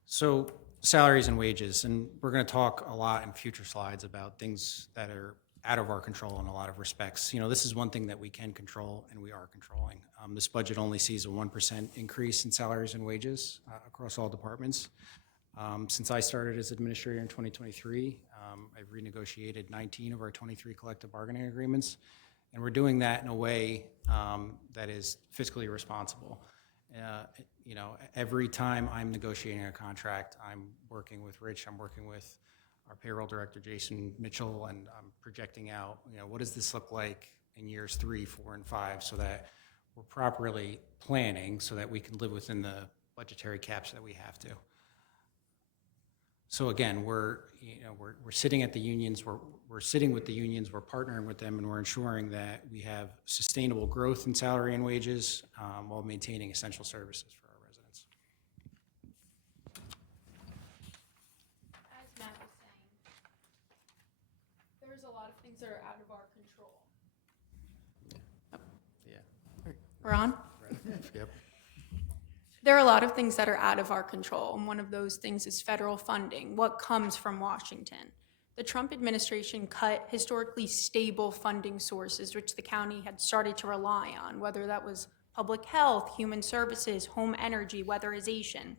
So salaries and wages, and we're going to talk a lot in future slides about things that are out of our control in a lot of respects. This is one thing that we can control and we are controlling. This budget only sees a 1% increase in salaries and wages across all departments. Since I started as administrator in 2023, I've renegotiated 19 of our 23 collective bargaining agreements, and we're doing that in a way that is fiscally responsible. Every time I'm negotiating a contract, I'm working with Rich, I'm working with our payroll director, Jason Mitchell, and I'm projecting out, what does this look like in years 3, 4, and 5 so that we're properly planning so that we can live within the budgetary caps that we have to. So again, we're sitting at the unions, we're sitting with the unions, we're partnering with them, and we're ensuring that we have sustainable growth in salary and wages while maintaining essential services for our residents. As Matt was saying, there's a lot of things that are out of our control. Yeah. We're on? Yep. There are a lot of things that are out of our control, and one of those things is federal funding, what comes from Washington. The Trump administration cut historically stable funding sources, which the county had started to rely on, whether that was public health, human services, home energy, weatherization.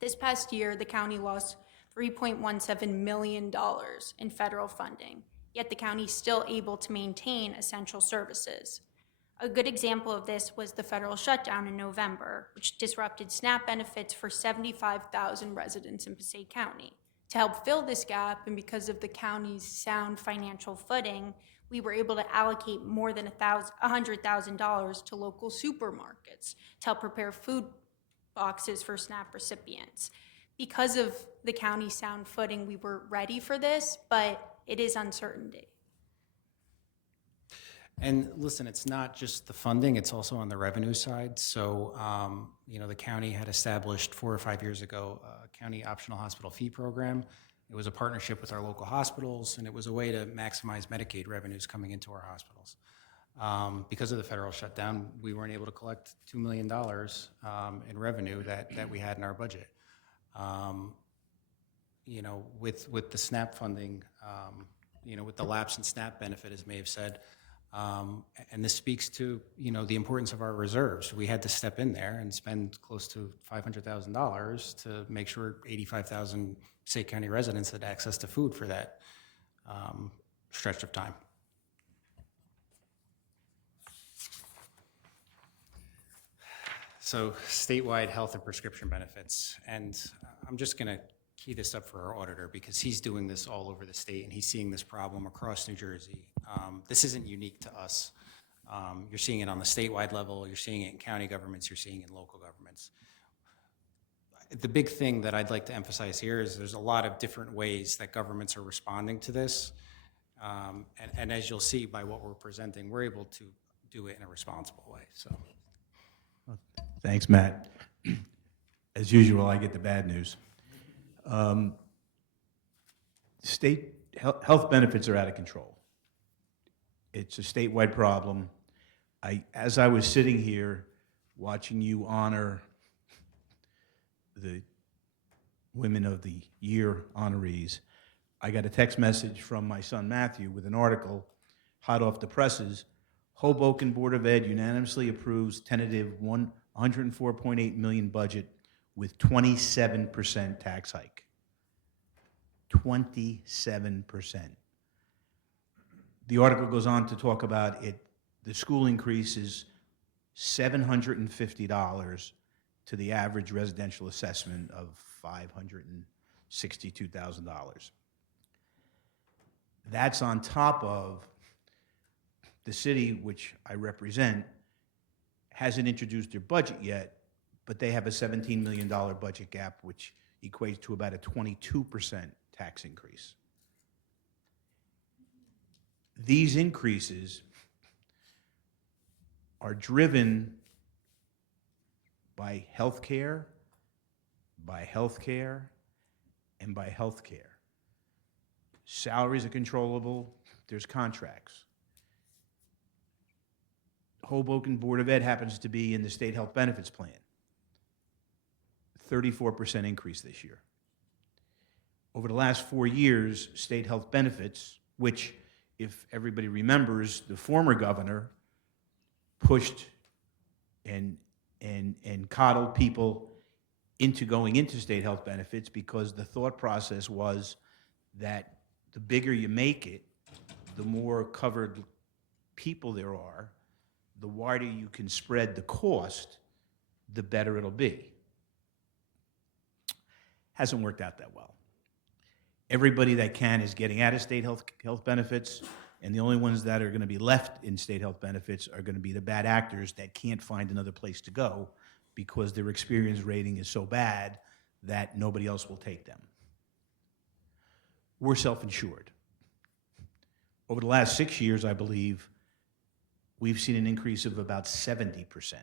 This past year, the county lost $3.17 million in federal funding, yet the county is still able to maintain essential services. A good example of this was the federal shutdown in November, which disrupted SNAP benefits for 75,000 residents in Passaic County. To help fill this gap, and because of the county's sound financial footing, we were able to allocate more than $100,000 to local supermarkets to help prepare food boxes for SNAP recipients. Because of the county's sound footing, we were ready for this, but it is uncertainty. And listen, it's not just the funding, it's also on the revenue side. So, the county had established 4 or 5 years ago a county optional hospital fee program. It was a partnership with our local hospitals, and it was a way to maximize Medicaid revenues coming into our hospitals. Because of the federal shutdown, we weren't able to collect $2 million in revenue that we had in our budget. With the SNAP funding, with the lapse in SNAP benefit, as Maeve said, and this speaks to, the importance of our reserves. We had to step in there and spend close to $500,000 to make sure 85,000 Passaic County residents had access to food for that stretch of time. So statewide health and prescription benefits. And I'm just going to key this up for our auditor because he's doing this all over the state and he's seeing this problem across New Jersey. This isn't unique to us. You're seeing it on the statewide level, you're seeing it in county governments, you're seeing it in local governments. The big thing that I'd like to emphasize here is there's a lot of different ways that governments are responding to this. And as you'll see by what we're presenting, we're able to do it in a responsible way. So, thanks, Matt. As usual, I get the bad news. State health benefits are out of control. It's a statewide problem. As I was sitting here watching you honor the Women of the Year honorees, I got a text message from my son Matthew with an article hot off the presses. Hoboken Board of Ed unanimously approves tentative $104.8 million budget with 27% tax hike. 27%. The article goes on to talk about it. The school increase is $750 to the average residential assessment of $562,000. That's on top of the city, which I represent, hasn't introduced their budget yet, but they have a $17 million budget gap, which equates to about a 22% tax increase. These increases are driven by healthcare, and by healthcare. Salaries are controllable, there's contracts. Hoboken Board of Ed happens to be in the state health benefits plan. 34% increase this year. Over the last 4 years, state health benefits, which, if everybody remembers, the former governor pushed and coddled people into going into state health benefits because the thought process was that the bigger you make it, the more covered people there are, the wider you can spread the cost, the better it'll be. Hasn't worked out that well. Everybody that can is getting out of state health benefits, and the only ones that are going to be left in state health benefits are going to be the bad actors that can't find another place to go because their experience rating is so bad that nobody else will take them. We're self-insured. Over the last 6 years, I believe, we've seen an increase of about 70%,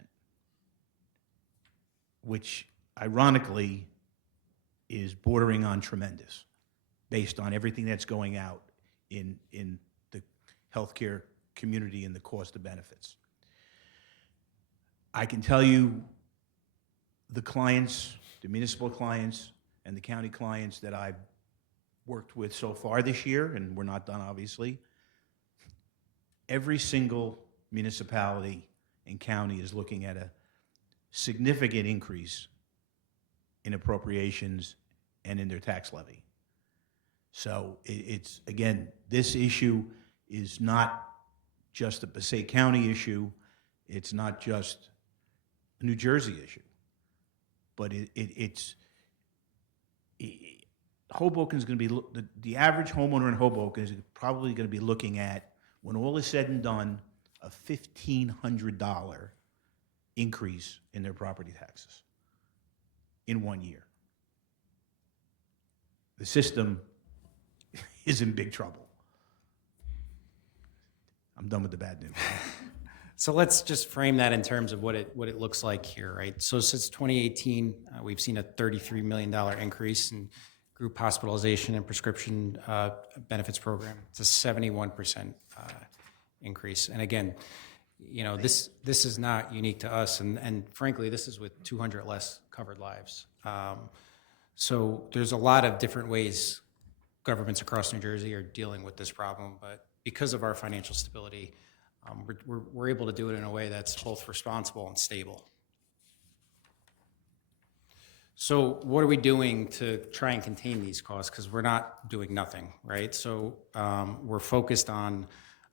which ironically is bordering on tremendous based on everything that's going out in the healthcare community and the cost of benefits. I can tell you the clients, the municipal clients and the county clients that I've worked with so far this year, and we're not done obviously, every single municipality and county is looking at a significant increase in appropriations and in their tax levy. So it's, again, this issue is not just a Passaic County issue, it's not just a New Jersey issue, but Hoboken's going to be, the average homeowner in Hoboken is probably going to be looking at, when all is said and done, a $1,500 increase in their property taxes in 1 year. The system is in big trouble. I'm done with the bad news. So let's just frame that in terms of what it looks like here, right? So since 2018, we've seen a $33 million increase in group hospitalization and prescription benefits program. It's a 71% increase. And again, you know, this is not unique to us, and frankly, this is with 200 less covered lives. So there's a lot of different ways governments across New Jersey are dealing with this problem, but because of our financial stability, we're able to do it in a way that's both responsible and stable. So what are we doing to try and contain these costs? Because we're not doing nothing, right? So we're focused on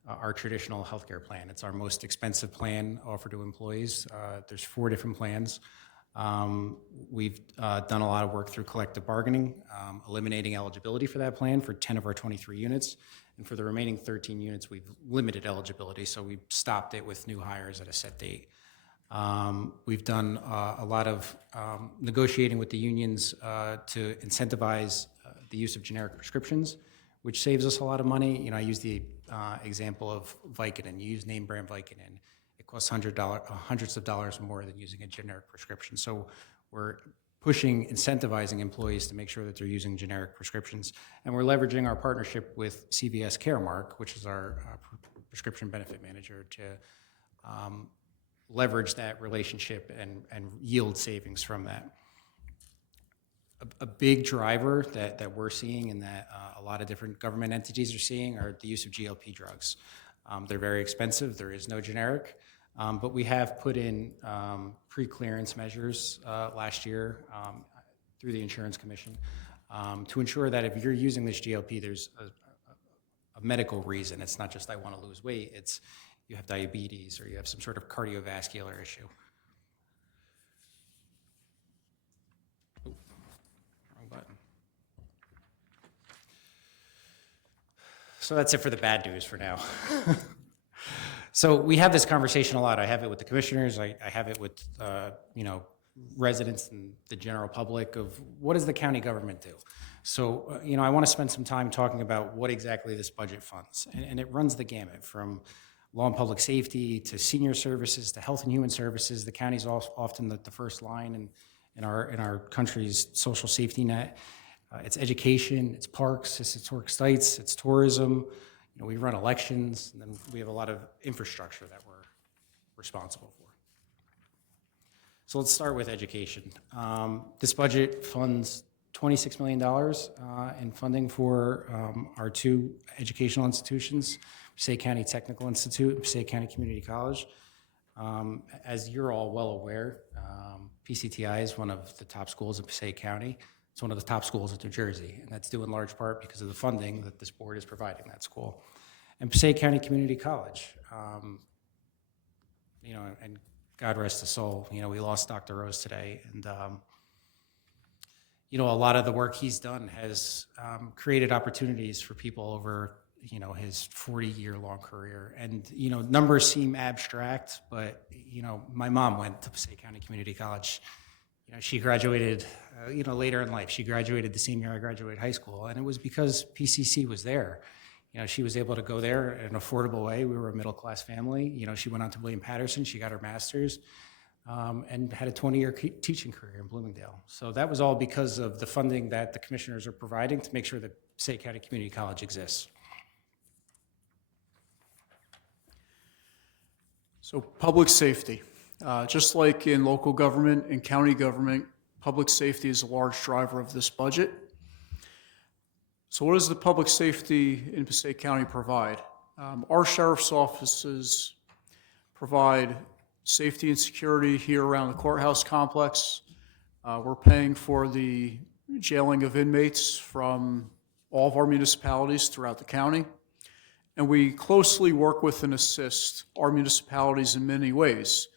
our traditional healthcare plan. It's our most expensive plan offered to employees. There's 4 different plans. We've done a lot of work through collective bargaining, eliminating eligibility for that plan for 10 of our 23 units. And for the remaining 13 units, we've limited eligibility, so we've stopped it with new hires at a set date. We've done a lot of negotiating with the unions to incentivize the use of generic prescriptions, which saves us a lot of money. You know, I use the example of Vicodin. You use name brand Vicodin. It costs hundreds of dollars more than using a generic prescription. So we're pushing, incentivizing employees to make sure that they're using generic prescriptions. And we're leveraging our partnership with CVS Caremark, which is our prescription benefit manager, to leverage that relationship and yield savings from that. A big driver that we're seeing and that a lot of different government entities are seeing are the use of GLP drugs. They're very expensive. There is no generic. But we have put in pre-clearance measures last year through the Insurance Commission to ensure that if you're using this GLP, there's a medical reason. It's not just I want to lose weight. It's you have diabetes or you have some sort of cardiovascular issue. Ooh, wrong button. So that's it for the bad news for now. So we have this conversation a lot. I have it with the commissioners. I have it with residents and the general public of what does the county government do? So, I want to spend some time talking about what exactly this budget funds. And it runs the gamut from law and public safety to senior services to health and human services. The county's often the first line in our country's social safety net. It's education, it's parks, it's historic sites, it's tourism. We run elections, and then we have a lot of infrastructure that we're responsible for. So let's start with education. This budget funds $26 million in funding for our two educational institutions, Passaic County Technical Institute and Passaic County Community College. As you're all well aware, PCTI is one of the top schools in Passaic County. It's one of the top schools in New Jersey, and that's due in large part because of the funding that this board is providing that school. And Passaic County Community College, and God rest his soul, we lost Dr. Rose today, and a lot of the work he's done has created opportunities for people over, his 40-year-long career. And, numbers seem abstract, but, my mom went to Passaic County Community College. She graduated, later in life. She graduated the same year I graduated high school, and it was because PCC was there. She was able to go there in an affordable way. We were a middle-class family. She went on to William Paterson. She got her master's and had a 20-year teaching career in Bloomingdale. So that was all because of the funding that the commissioners are providing to make sure that Passaic County Community College exists. So public safety. Just like in local government and county government, public safety is a large driver of this budget. So what does the public safety in Passaic County provide? Our sheriff's offices provide safety and security here around the courthouse complex. We're paying for the jailing of inmates from all of our municipalities throughout the county. And we closely work with and assist our municipalities in many ways,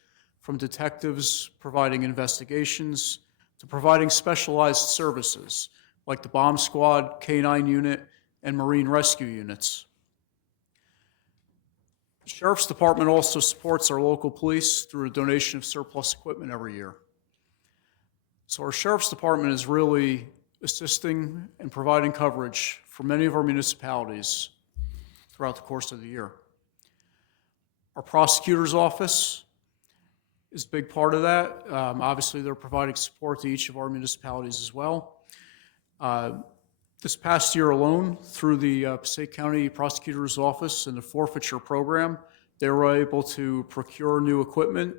from detectives providing investigations to providing specialized services like the bomb squad, K-9 unit, and Marine rescue units. The Sheriff's Department also supports our local police through a donation of surplus equipment every year. So our Sheriff's Department is really assisting and providing coverage for many of our municipalities throughout the course of the year. Our prosecutor's office is a big part of that. Obviously, they're providing support to each of our municipalities as well. This past year alone, through the Passaic County Prosecutor's Office and the forfeiture program, they were able to procure new equipment,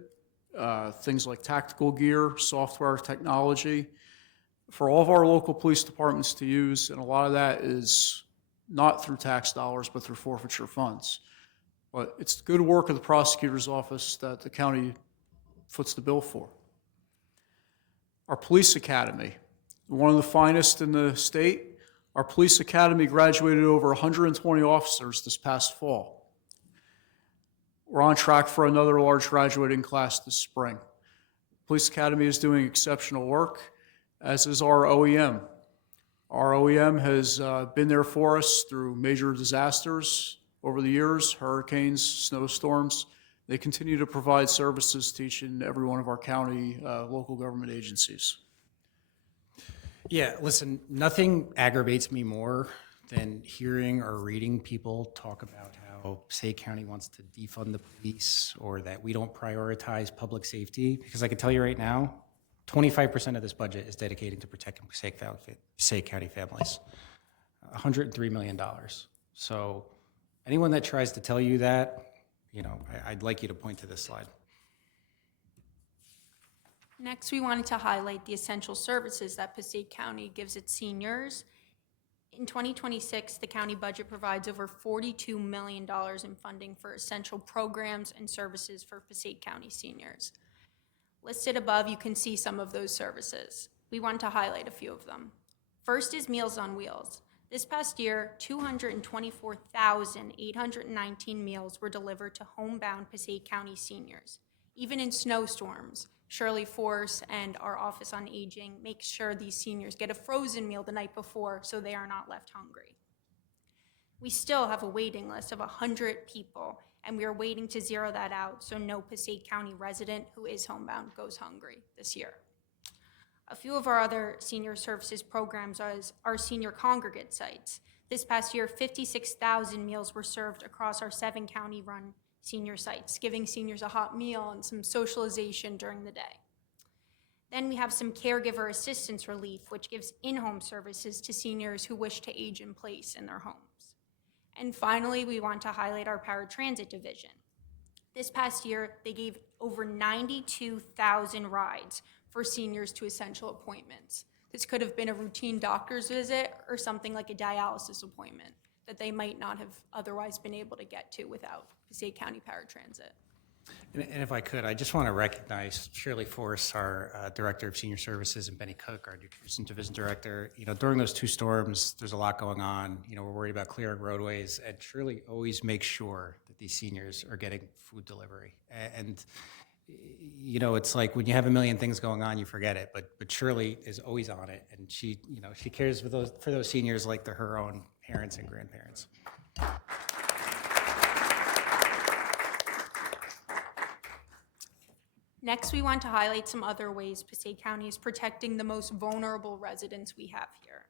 things like tactical gear, software, technology, for all of our local police departments to use, and a lot of that is not through tax dollars, but through forfeiture funds. But it's the good work of the prosecutor's office that the county foots the bill for. Our police academy, one of the finest in the state. Our police academy graduated over 120 officers this past fall. We're on track for another large graduating class this spring. Police academy is doing exceptional work, as is our OEM. Our OEM has been there for us through major disasters over the years, hurricanes, snowstorms. They continue to provide services to each and every one of our county local government agencies. Yeah, listen, nothing aggravates me more than hearing or reading people talk about how Passaic County wants to defund the police or that we don't prioritize public safety, because I can tell you right now, 25% of this budget is dedicated to protecting Passaic County families, $103 million. So anyone that tries to tell you that, I'd like you to point to this slide. Next, we wanted to highlight the essential services that Passaic County gives its seniors. In 2026, the county budget provides over $42 million in funding for essential programs and services for Passaic County seniors. Listed above, you can see some of those services. We want to highlight a few of them. First is Meals on Wheels. This past year, 224,819 meals were delivered to homebound Passaic County seniors. Even in snowstorms, Shirley Force and our Office on Aging make sure these seniors get a frozen meal the night before so they are not left hungry. We still have a waiting list of 100 people, and we are waiting to zero that out so no Passaic County resident who is homebound goes hungry this year. A few of our other senior services programs are our senior congregate sites. This past year, 56,000 meals were served across our 7 county-run senior sites, giving seniors a hot meal and some socialization during the day. Then we have some caregiver assistance relief, which gives in-home services to seniors who wish to age in place in their homes. And finally, we want to highlight our paratransit division. This past year, they gave over 92,000 rides for seniors to essential appointments. This could have been a routine doctor's visit or something like a dialysis appointment that they might not have otherwise been able to get to without Passaic County Paratransit. And if I could, I just want to recognize Shirley Force, our Director of Senior Services, and Benny Cook, our Nutrition Division Director. During those 2 storms, there's a lot going on. We're worried about clearing roadways, and Shirley always makes sure that these seniors are getting food delivery. And it's like when you have a million things going on, you forget it. But Shirley is always on it, and she cares for those seniors like they're her own parents and grandparents. Next, we want to highlight some other ways Passaic County is protecting the most vulnerable residents we have here.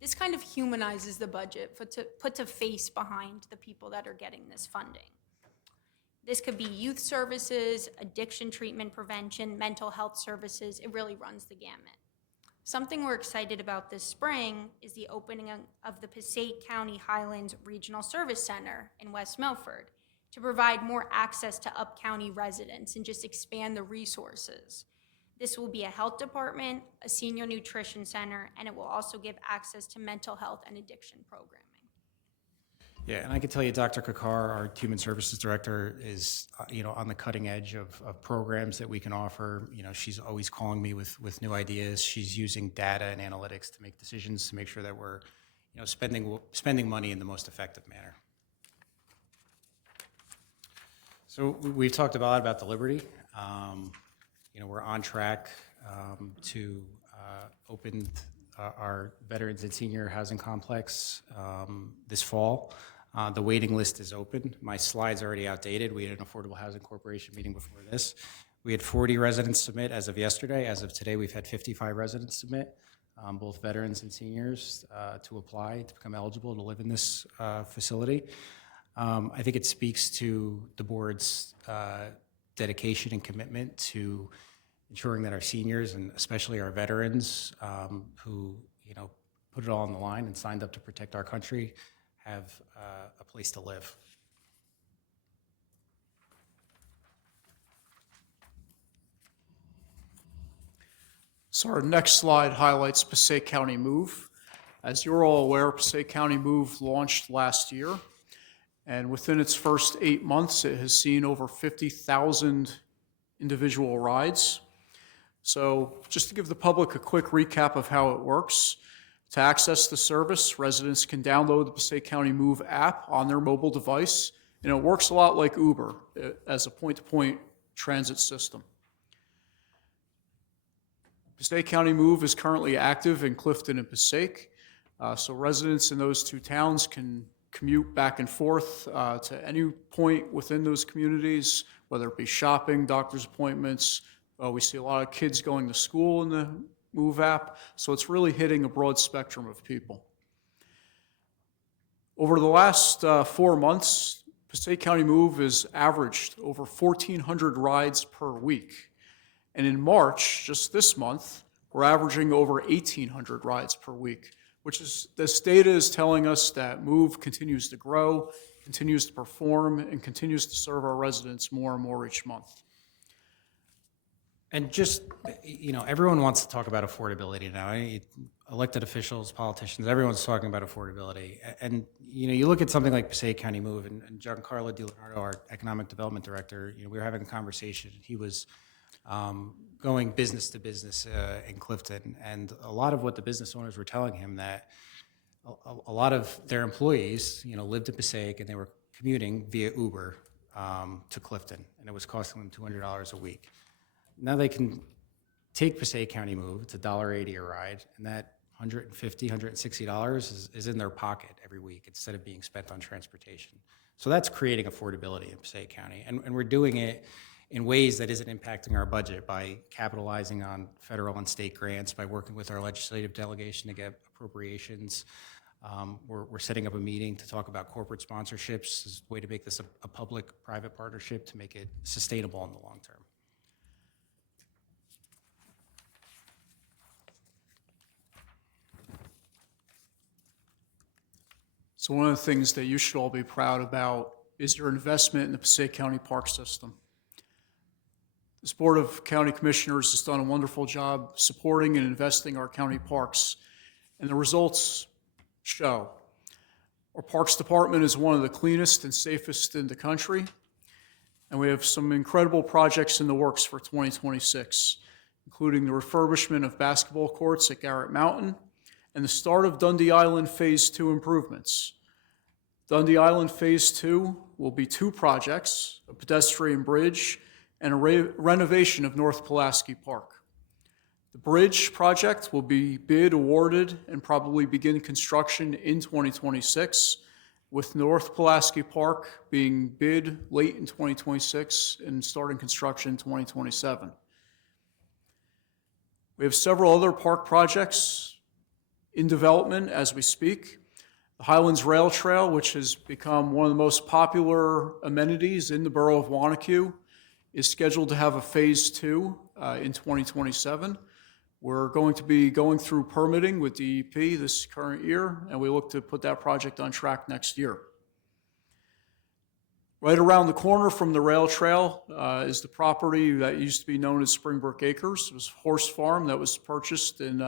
This kind of humanizes the budget, puts a face behind the people that are getting this funding. This could be youth services, addiction treatment prevention, mental health services. It really runs the gamut. Something we're excited about this spring is the opening of the Passaic County Highlands Regional Service Center in West Milford, to provide more access to up-county residents and just expand the resources. This will be a health department, a senior nutrition center, and it will also give access to mental health and addiction programming. Yeah, and I can tell you Dr. Kakar, our Human Services Director, is on the cutting edge of programs that we can offer. She's always calling me with new ideas. She's using data and analytics to make decisions to make sure that we're spending money in the most effective manner. So we've talked a lot about the Liberty. We're on track to open our Veterans and Senior Housing Complex this fall. The waiting list is open. My slide's already outdated. We had an Affordable Housing Corporation meeting before this. We had 40 residents submit as of yesterday. As of today, we've had 55 residents submit, both veterans and seniors, to apply to become eligible to live in this facility. I think it speaks to the board's dedication and commitment to ensuring that our seniors, and especially our veterans who put it all on the line and signed up to protect our country, have a place to live. So our next slide highlights Passaic County Move. As you're all aware, Passaic County Move launched last year. And within its first 8 months, it has seen over 50,000 individual rides. So just to give the public a quick recap of how it works, to access the service, residents can download the Passaic County Move app on their mobile device, and it works a lot like Uber as a point-to-point transit system. Passaic County Move is currently active in Clifton and Passaic, so residents in those 2 towns can commute back and forth to any point within those communities, whether it be shopping, doctor's appointments. We see a lot of kids going to school in the Move app, so it's really hitting a broad spectrum of people. Over the last 4 months, Passaic County Move has averaged over 1,400 rides per week. And in March, just this month, we're averaging over 1,800 rides per week, which is, this data is telling us that Move continues to grow, continues to perform, and continues to serve our residents more and more each month. And just, everyone wants to talk about affordability now. Elected officials, politicians, everyone's talking about affordability. And, you look at something like Passaic County Move, and Giancarlo DiLeonardo, our Economic Development Director, we were having a conversation. He was going business to business in Clifton, and a lot of what the business owners were telling him that a lot of their employees, lived in Passaic and they were commuting via Uber to Clifton, and it was costing them $200 a week. Now they can take Passaic County Move, it's $1.80 a ride, and that $150, $160 is in their pocket every week instead of being spent on transportation. So that's creating affordability in Passaic County, and we're doing it in ways that isn't impacting our budget by capitalizing on federal and state grants, by working with our legislative delegation to get appropriations. We're setting up a meeting to talk about corporate sponsorships as a way to make this a public-private partnership to make it sustainable in the long term. So one of the things that you should all be proud about is your investment in the Passaic County Park System. This Board of County Commissioners has done a wonderful job supporting and investing our county parks, and the results show. Our Parks Department is one of the cleanest and safest in the country, and we have some incredible projects in the works for 2026, including the refurbishment of basketball courts at Garrett Mountain and the start of Dundee Island Phase 2 improvements. Dundee Island Phase 2 will be 2 projects, a pedestrian bridge and a renovation of North Pulaski Park. The bridge project will be bid awarded and probably begin construction in 2026, with North Pulaski Park being bid late in 2026 and starting construction in 2027. We have several other park projects in development as we speak. The Highlands Rail Trail, which has become one of the most popular amenities in the borough of Wanacue, is scheduled to have a Phase 2 in 2027. We're going to be going through permitting with DEP this current year, and we look to put that project on track next year. Right around the corner from the rail trail is the property that used to be known as Springbrook Acres. It was a horse farm that was purchased in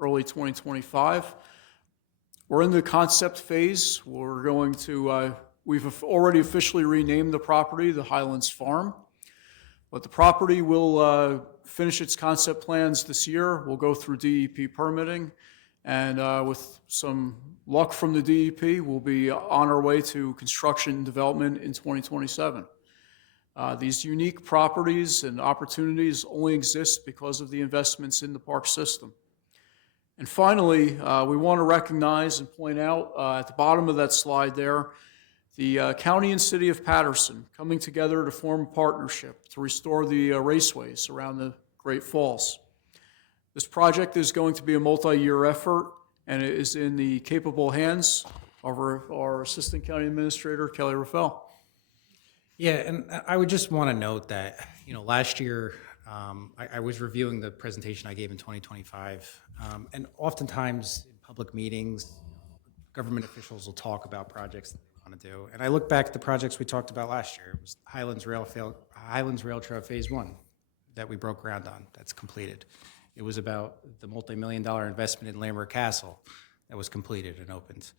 early 2025. We're in the concept phase. We're going to, we've already officially renamed the property the Highlands Farm. But the property will finish its concept plans this year. We'll go through DEP permitting, and with some luck from the DEP, we'll be on our way to construction and development in 2027. These unique properties and opportunities only exist because of the investments in the park system. And finally, we want to recognize and point out at the bottom of that slide there, the county and city of Paterson coming together to form a partnership to restore the raceways around the Great Falls. This project is going to be a multi-year effort, and it is in the capable hands of our Assistant County Administrator, Kelly Raffel. Yeah, and I would just want to note that, last year, I was reviewing the presentation I gave in 2025, and oftentimes in public meetings, government officials will talk about projects that they want to do. And I look back at the projects we talked about last year. It was Highlands Rail Trail Phase 1 that we broke ground on, that's completed. It was about the multi-million-dollar investment in Lammer Castle that was completed and opened.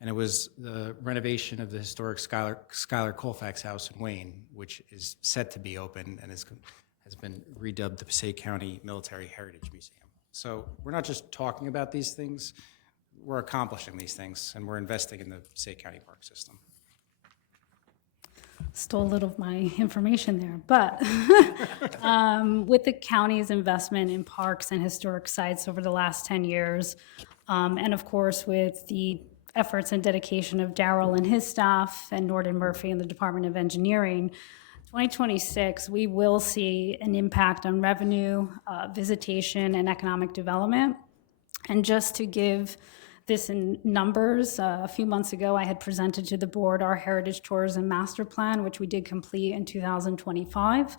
And it was the renovation of the historic Schuyler Colfax House in Wayne, which is set to be open and has been redubbed the Passaic County Military Heritage Museum. So we're not just talking about these things, we're accomplishing these things, and we're investing in the Passaic County Park System. Stole a little of my information there, but with the county's investment in parks and historic sites over the last 10 years, and of course with the efforts and dedication of Darrell and his staff and Norden Murphy and the Department of Engineering, 2026, we will see an impact on revenue, visitation, and economic development. And just to give this in numbers, a few months ago, I had presented to the board our Heritage Tourism Master Plan, which we did complete in 2025.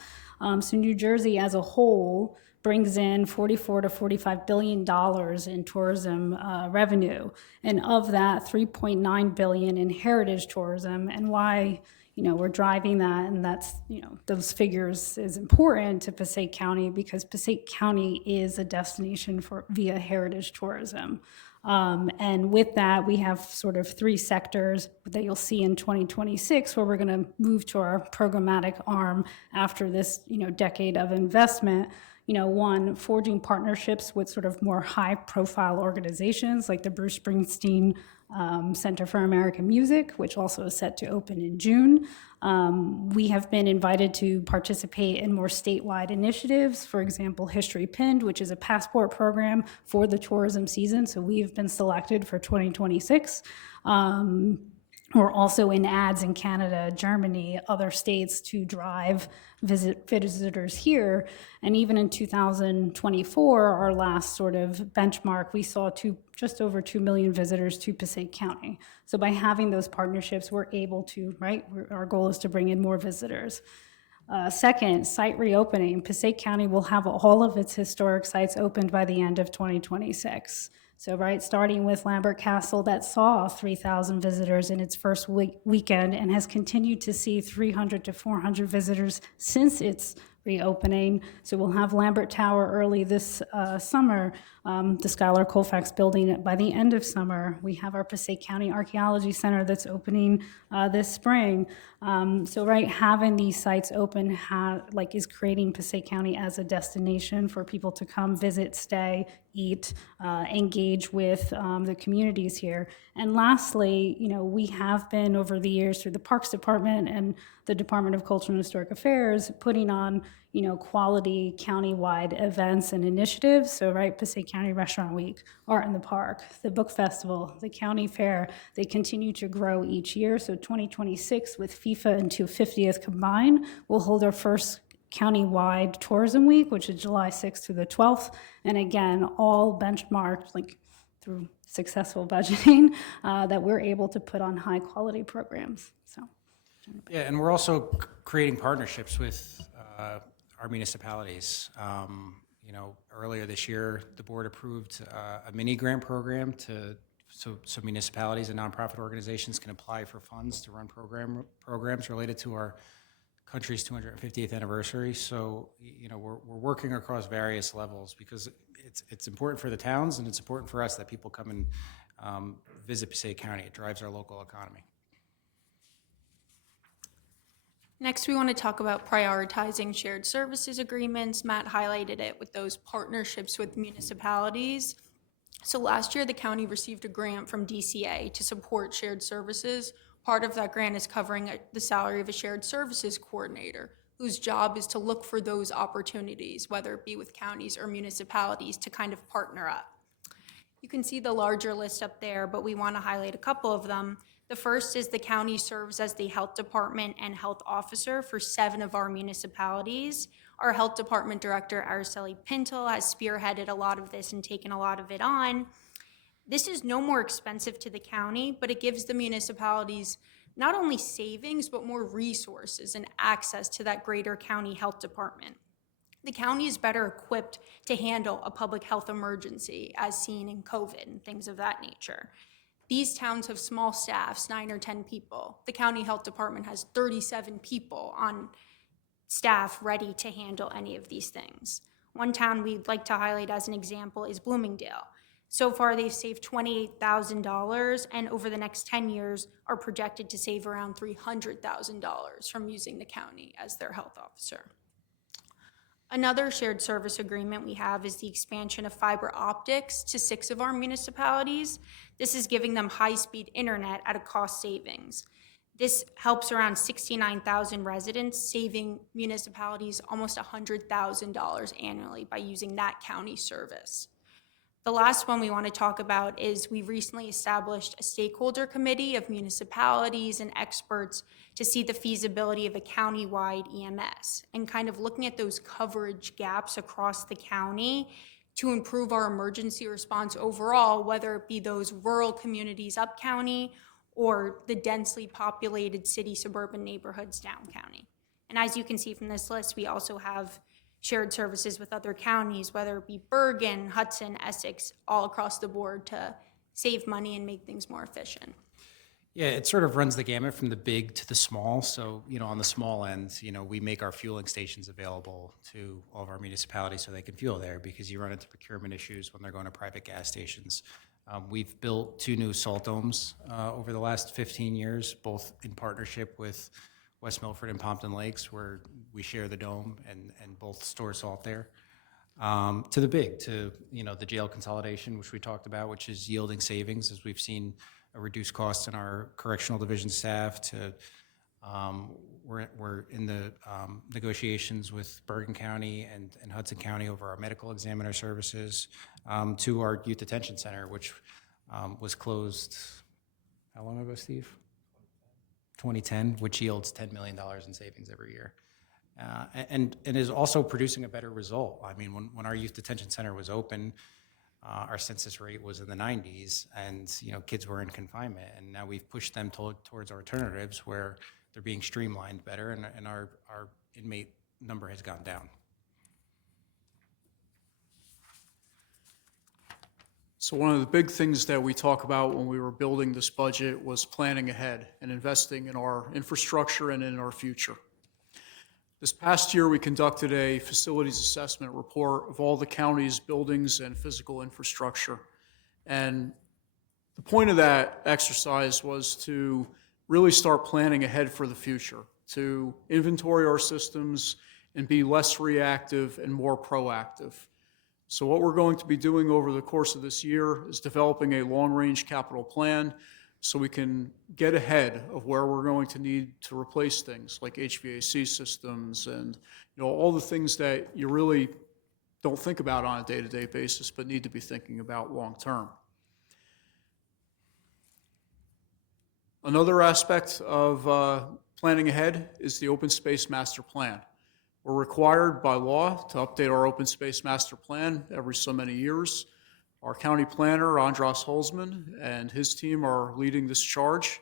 So New Jersey as a whole brings in $44 to $45 billion in tourism revenue. And of that, $3.9 billion in heritage tourism. And why we're driving that, and that's, those figures is important to Passaic County because Passaic County is a destination via heritage tourism. And with that, we have sort of 3 sectors that you'll see in 2026 where we're going to move to our programmatic arm after this, decade of investment. One, forging partnerships with sort of more high-profile organizations like the Bruce Springsteen Center for American Music, which also is set to open in June. We have been invited to participate in more statewide initiatives, for example, History Pinned, which is a passport program for the tourism season. So we've been selected for 2026. We're also in ads in Canada, Germany, other states to drive visitors here. And even in 2024, our last sort of benchmark, we saw just over 2 million visitors to Passaic County. So by having those partnerships, we're able to, right? Our goal is to bring in more visitors. Second, site reopening. Passaic County will have all of its historic sites opened by the end of 2026. So, right, starting with Lambert Castle that saw 3,000 visitors in its first weekend and has continued to see 300 to 400 visitors since its reopening. So we'll have Lambert Tower early this summer, the Schuyler Colfax building by the end of summer. We have our Passaic County Archaeology Center that's opening this spring. So right, having these sites open is creating Passaic County as a destination for people to come visit, stay, eat, engage with the communities here. And lastly, we have been over the years through the Parks Department and the Department of Culture and Historic Affairs putting on quality county-wide events and initiatives. So right, Passaic County Restaurant Week, Art in the Park, the Book Festival, the County Fair, they continue to grow each year. So 2026 with FIFA and 250th combined, we'll hold our first county-wide tourism week, which is July 6th through the 12th. And again, all benchmarked through successful budgeting that we're able to put on high-quality programs. So. Yeah, and we're also creating partnerships with our municipalities. Earlier this year, the board approved a mini grant program so municipalities and nonprofit organizations can apply for funds to run programs related to our country's 250th anniversary. So, we're working across various levels because it's important for the towns and it's important for us that people come and visit Passaic County. It drives our local economy. Next, we want to talk about prioritizing shared services agreements. Matt highlighted it with those partnerships with municipalities. So last year, the county received a grant from DCA to support shared services. Part of that grant is covering the salary of a shared services coordinator, whose job is to look for those opportunities, whether it be with counties or municipalities, to kind of partner up. You can see the larger list up there, but we want to highlight a couple of them. The first is the county serves as the health department and health officer for 7 of our municipalities. Our health department director, Araceli Pinto, has spearheaded a lot of this and taken a lot of it on. This is no more expensive to the county, but it gives the municipalities not only savings, but more resources and access to that greater county health department. The county is better equipped to handle a public health emergency, as seen in COVID and things of that nature. These towns have small staffs, 9 or 10 people. The county health department has 37 people on staff ready to handle any of these things. One town we'd like to highlight as an example is Bloomingdale. So far, they've saved $28,000, and over the next 10 years are projected to save around $300,000 from using the county as their health officer. Another shared service agreement we have is the expansion of fiber optics to 6 of our municipalities. This is giving them high-speed internet at a cost savings. This helps around 69,000 residents, saving municipalities almost $100,000 annually by using that county service. The last one we want to talk about is we recently established a stakeholder committee of municipalities and experts to see the feasibility of a county-wide EMS and kind of looking at those coverage gaps across the county to improve our emergency response overall, whether it be those rural communities up county or the densely populated city suburban neighborhoods down county. And as you can see from this list, we also have shared services with other counties, whether it be Bergen, Hudson, Essex, all across the board to save money and make things more efficient. Yeah, it sort of runs the gamut from the big to the small. So, on the small end, we make our fueling stations available to all of our municipalities so they can fuel there because you run into procurement issues when they're going to private gas stations. We've built 2 new salt domes over the last 15 years, both in partnership with West Milford and Pompton Lakes, where we share the dome and both store salt there. To the big, to the jail consolidation, which we talked about, which is yielding savings as we've seen a reduced cost in our correctional division staff. To we're in the negotiations with Bergen County and Hudson County over our medical examiner services. To our youth detention center, which was closed. How long ago, Steve? 2010, which yields $10 million in savings every year. And is also producing a better result. I mean, when our youth detention center was open, our census rate was in the 90s, and kids were in confinement. And now we've pushed them towards alternatives where they're being streamlined better, and our inmate number has gone down. So one of the big things that we talk about when we were building this budget was planning ahead and investing in our infrastructure and in our future. This past year, we conducted a facilities assessment report of all the county's buildings and physical infrastructure. And the point of that exercise was to really start planning ahead for the future, to inventory our systems and be less reactive and more proactive. So what we're going to be doing over the course of this year is developing a long-range capital plan so we can get ahead of where we're going to need to replace things like HVAC systems and all the things that you really don't think about on a day-to-day basis but need to be thinking about long-term. Another aspect of planning ahead is the open space master plan. We're required by law to update our open space master plan every so many years. Our county planner, Andras Holzman, and his team are leading this charge.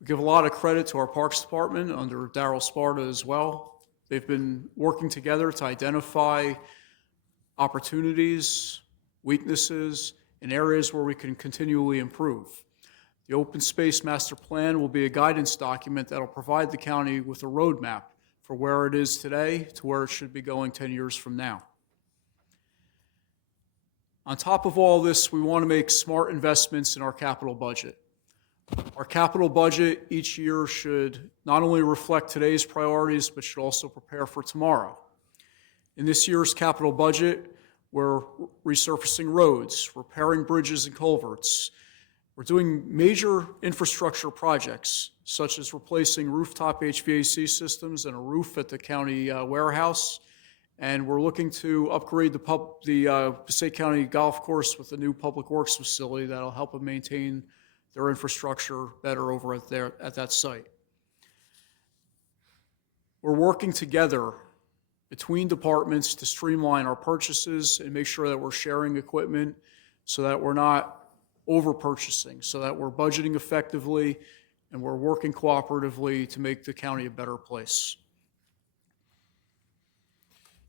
We give a lot of credit to our Parks Department under Darryl Sparta as well. They've been working together to identify opportunities, weaknesses, and areas where we can continually improve. The Open Space Master Plan will be a guidance document that will provide the county with a roadmap for where it is today to where it should be going 10 years from now. On top of all this, we want to make smart investments in our capital budget. Our capital budget each year should not only reflect today's priorities, but should also prepare for tomorrow. In this year's capital budget, we're resurfacing roads, repairing bridges and culverts. We're doing major infrastructure projects, such as replacing rooftop HVAC systems and a roof at the county warehouse. And we're looking to upgrade the Passaic County Golf Course with a new public works facility that'll help them maintain their infrastructure better over at that site. We're working together between departments to streamline our purchases and make sure that we're sharing equipment so that we're not over-purchasing, so that we're budgeting effectively and we're working cooperatively to make the county a better place.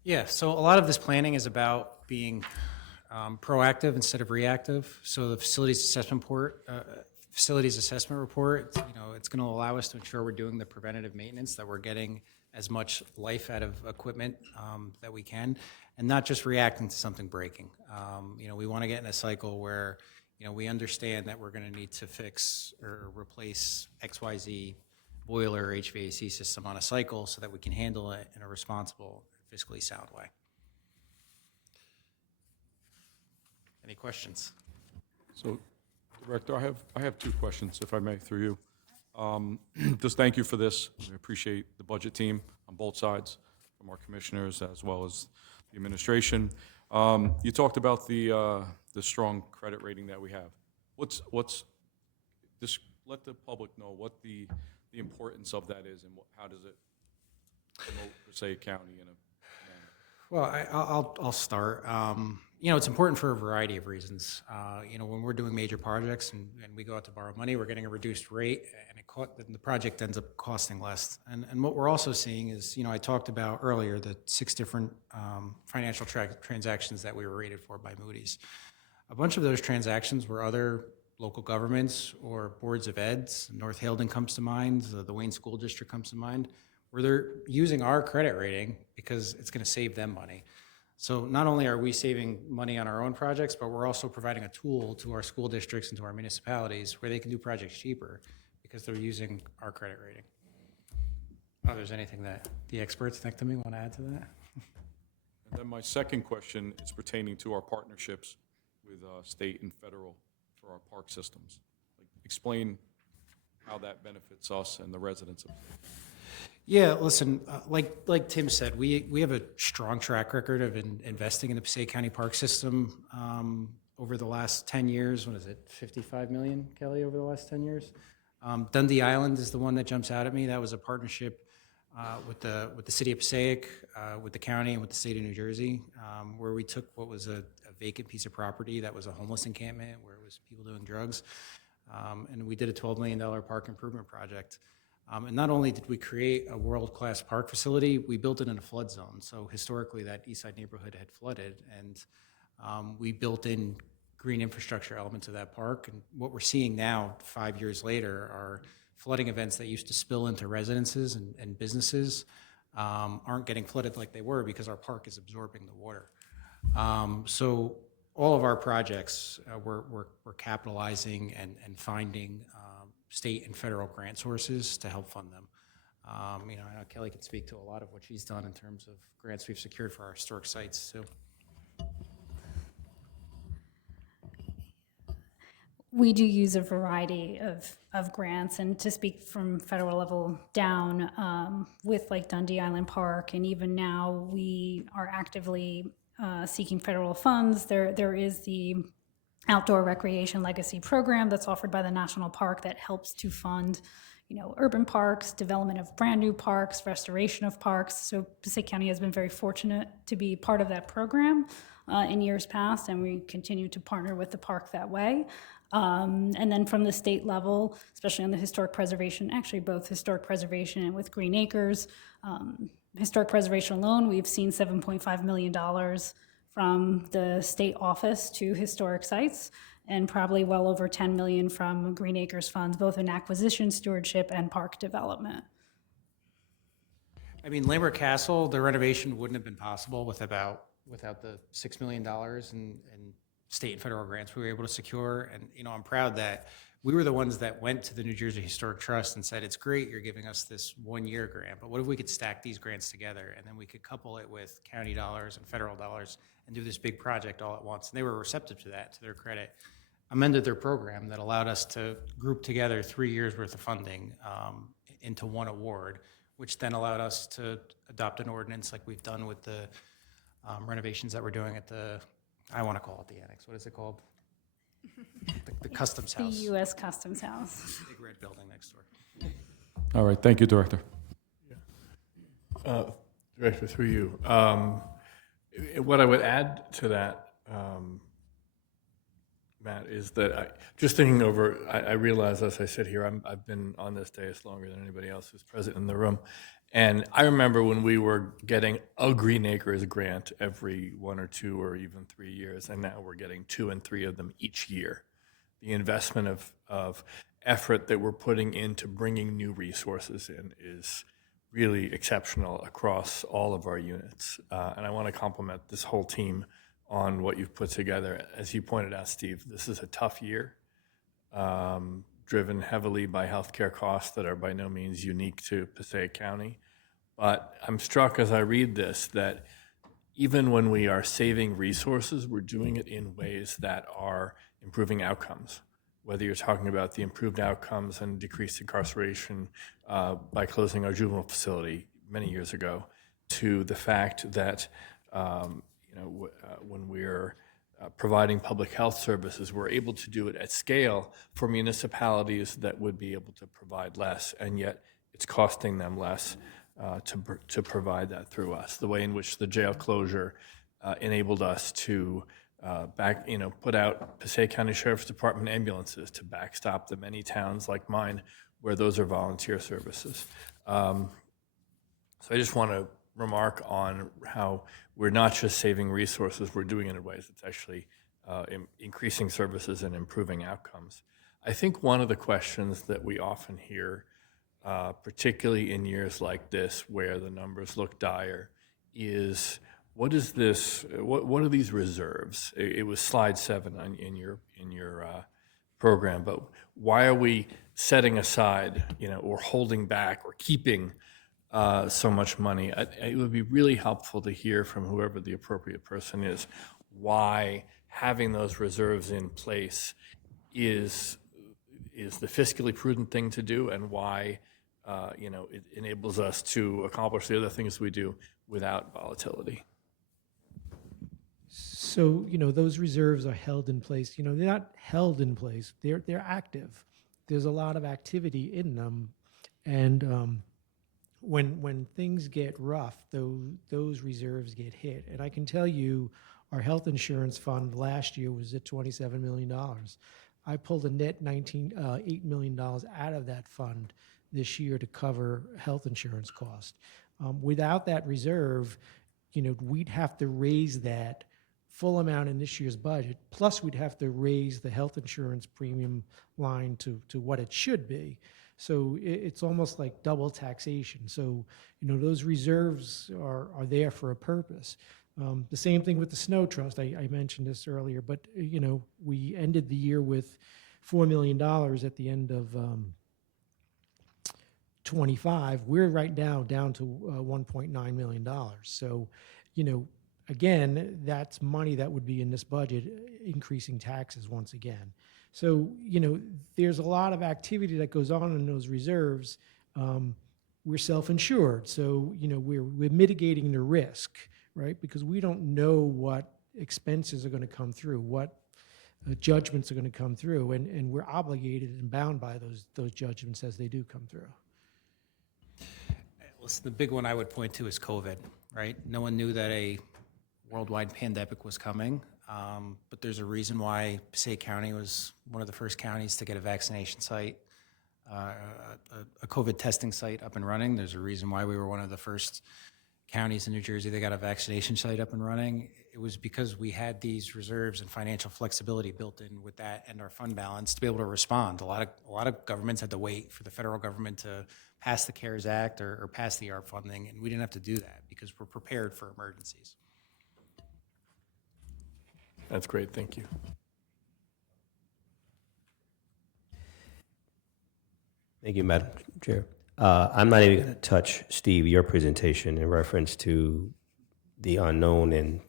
Yeah, so a lot of this planning is about being proactive instead of reactive. So the facilities assessment report, it's going to allow us to ensure we're doing the preventative maintenance, that we're getting as much life out of equipment that we can, and not just reacting to something breaking. We want to get in a cycle where we understand that we're going to need to fix or replace XYZ boiler or HVAC system on a cycle so that we can handle it in a responsible, fiscally sound way. Any questions? So, Director, I have two questions, if I may, through you. Just thank you for this. We appreciate the budget team on both sides, from our commissioners as well as the administration. You talked about the strong credit rating that we have. Just let the public know what the importance of that is and how does it promote Passaic County in a manner? Well, I'll start. It's important for a variety of reasons. When we're doing major projects and we go out to borrow money, we're getting a reduced rate, and the project ends up costing less. And what we're also seeing is, I talked about earlier the 6 different financial transactions that we were rated for by Moody's. A bunch of those transactions were other local governments or boards of eds. North Haledon comes to mind, the Wayne School District comes to mind, where they're using our credit rating because it's going to save them money. So not only are we saving money on our own projects, but we're also providing a tool to our school districts and to our municipalities where they can do projects cheaper because they're using our credit rating. Oh, there's anything that the experts next to me want to add to that? And then my second question is pertaining to our partnerships with state and federal for our park systems. Explain how that benefits us and the residents of Yeah, listen, like Tim said, we have a strong track record of investing in the Passaic County Park System over the last 10 years. What is it, 55 million, Kelly, over the last 10 years? Dundee Island is the one that jumps out at me. That was a partnership with the city of Passaic, with the county, and with the state of New Jersey, where we took what was a vacant piece of property that was a homeless encampment, where it was people doing drugs, and we did a $12 million park improvement project. And not only did we create a world-class park facility, we built it in a flood zone. So historically, that East Side neighborhood had flooded, and we built in green infrastructure elements of that park. And what we're seeing now, 5 years later, are flooding events that used to spill into residences and businesses aren't getting flooded like they were because our park is absorbing the water. So all of our projects, we're capitalizing and finding state and federal grant sources to help fund them. I know Kelly can speak to a lot of what she's done in terms of grants we've secured for our historic sites too. We do use a variety of grants, and to speak from federal level down, with like Dundee Island Park, and even now we are actively seeking federal funds. There is the Outdoor Recreation Legacy Program that's offered by the National Park that helps to fund, urban parks, development of brand new parks, restoration of parks. So Passaic County has been very fortunate to be part of that program in years past, and we continue to partner with the park that way. And then from the state level, especially on the historic preservation, actually both historic preservation and with Green Acres, historic preservation alone, we've seen $7.5 million from the state office to historic sites, and probably well over 10 million from Green Acres funds, both in acquisition, stewardship, and park development. I mean, Lambert Castle, the renovation wouldn't have been possible without the $6 million in state and federal grants we were able to secure. And, I'm proud that we were the ones that went to the New Jersey Historic Trust and said, it's great you're giving us this 1-year grant, but what if we could stack these grants together and then we could couple it with county dollars and federal dollars and do this big project all at once? And they were receptive to that, to their credit. Amended their program that allowed us to group together 3 years worth of funding into one award, which then allowed us to adopt an ordinance like we've done with the renovations that we're doing at I want to call it the annex. What is it called? The Customs House. The U.S. Customs House. Big red building next door. All right, thank you, Director. Director, through you. What I would add to that, Matt, is that just thinking over, I realize as I sit here, I've been on this dais longer than anybody else who's present in the room. And I remember when we were getting a Green Acres grant every 1 or 2 or even 3 years, and now we're getting 2 and 3 of them each year. The investment of effort that we're putting into bringing new resources in is really exceptional across all of our units. And I want to compliment this whole team on what you've put together. As you pointed out, Steve, this is a tough year, driven heavily by healthcare costs that are by no means unique to Passaic County. But I'm struck as I read this that even when we are saving resources, we're doing it in ways that are improving outcomes. Whether you're talking about the improved outcomes and decreased incarceration by closing our juvenile facility many years ago, to the fact that when we're providing public health services, we're able to do it at scale for municipalities that would be able to provide less, and yet it's costing them less to provide that through us. The way in which the jail closure enabled us to put out Passaic County Sheriff's Department ambulances to backstop the many towns like mine where those are volunteer services. So I just want to remark on how we're not just saving resources, we're doing it in ways that's actually increasing services and improving outcomes. I think one of the questions that we often hear, particularly in years like this where the numbers look dire, is what is this? What are these reserves? It was slide 7 in your program, but why are we setting aside, or holding back or keeping so much money? It would be really helpful to hear from whoever the appropriate person is why having those reserves in place is the fiscally prudent thing to do, and why it enables us to accomplish the other things we do without volatility. So, those reserves are held in place. They're not held in place. They're active. there's a lot of activity in them. And when things get rough, those reserves get hit. And I can tell you, our health insurance fund last year was at $27 million. I pulled a net $8 million out of that fund this year to cover health insurance costs. Without that reserve, we'd have to raise that full amount in this year's budget, plus we'd have to raise the health insurance premium line to what it should be. So it's almost like double taxation. So, those reserves are there for a purpose. The same thing with the snow trust. I mentioned this earlier, but, we ended the year with $4 million at the end of 25. We're right now down to $1.9 million. So, again, that's money that would be in this budget, increasing taxes once again. So, there's a lot of activity that goes on in those reserves. We're self-insured, so, we're mitigating the risk, right? Because we don't know what expenses are going to come through, what judgments are going to come through, and we're obligated and bound by those judgments as they do come through. Listen, the big one I would point to is COVID, right? No one knew that a worldwide pandemic was coming, but there's a reason why Passaic County was one of the first counties to get a vaccination site, a COVID testing site up and running. There's a reason why we were one of the first counties in New Jersey that got a vaccination site up and running. It was because we had these reserves and financial flexibility built in with that and our fund balance to be able to respond. A lot of governments had to wait for the federal government to pass the CARES Act or pass the ARP funding, and we didn't have to do that because we're prepared for emergencies. That's great, thank you. Thank you, Madam Chair. I'm not even going to touch, Steve, your presentation in reference to the unknown.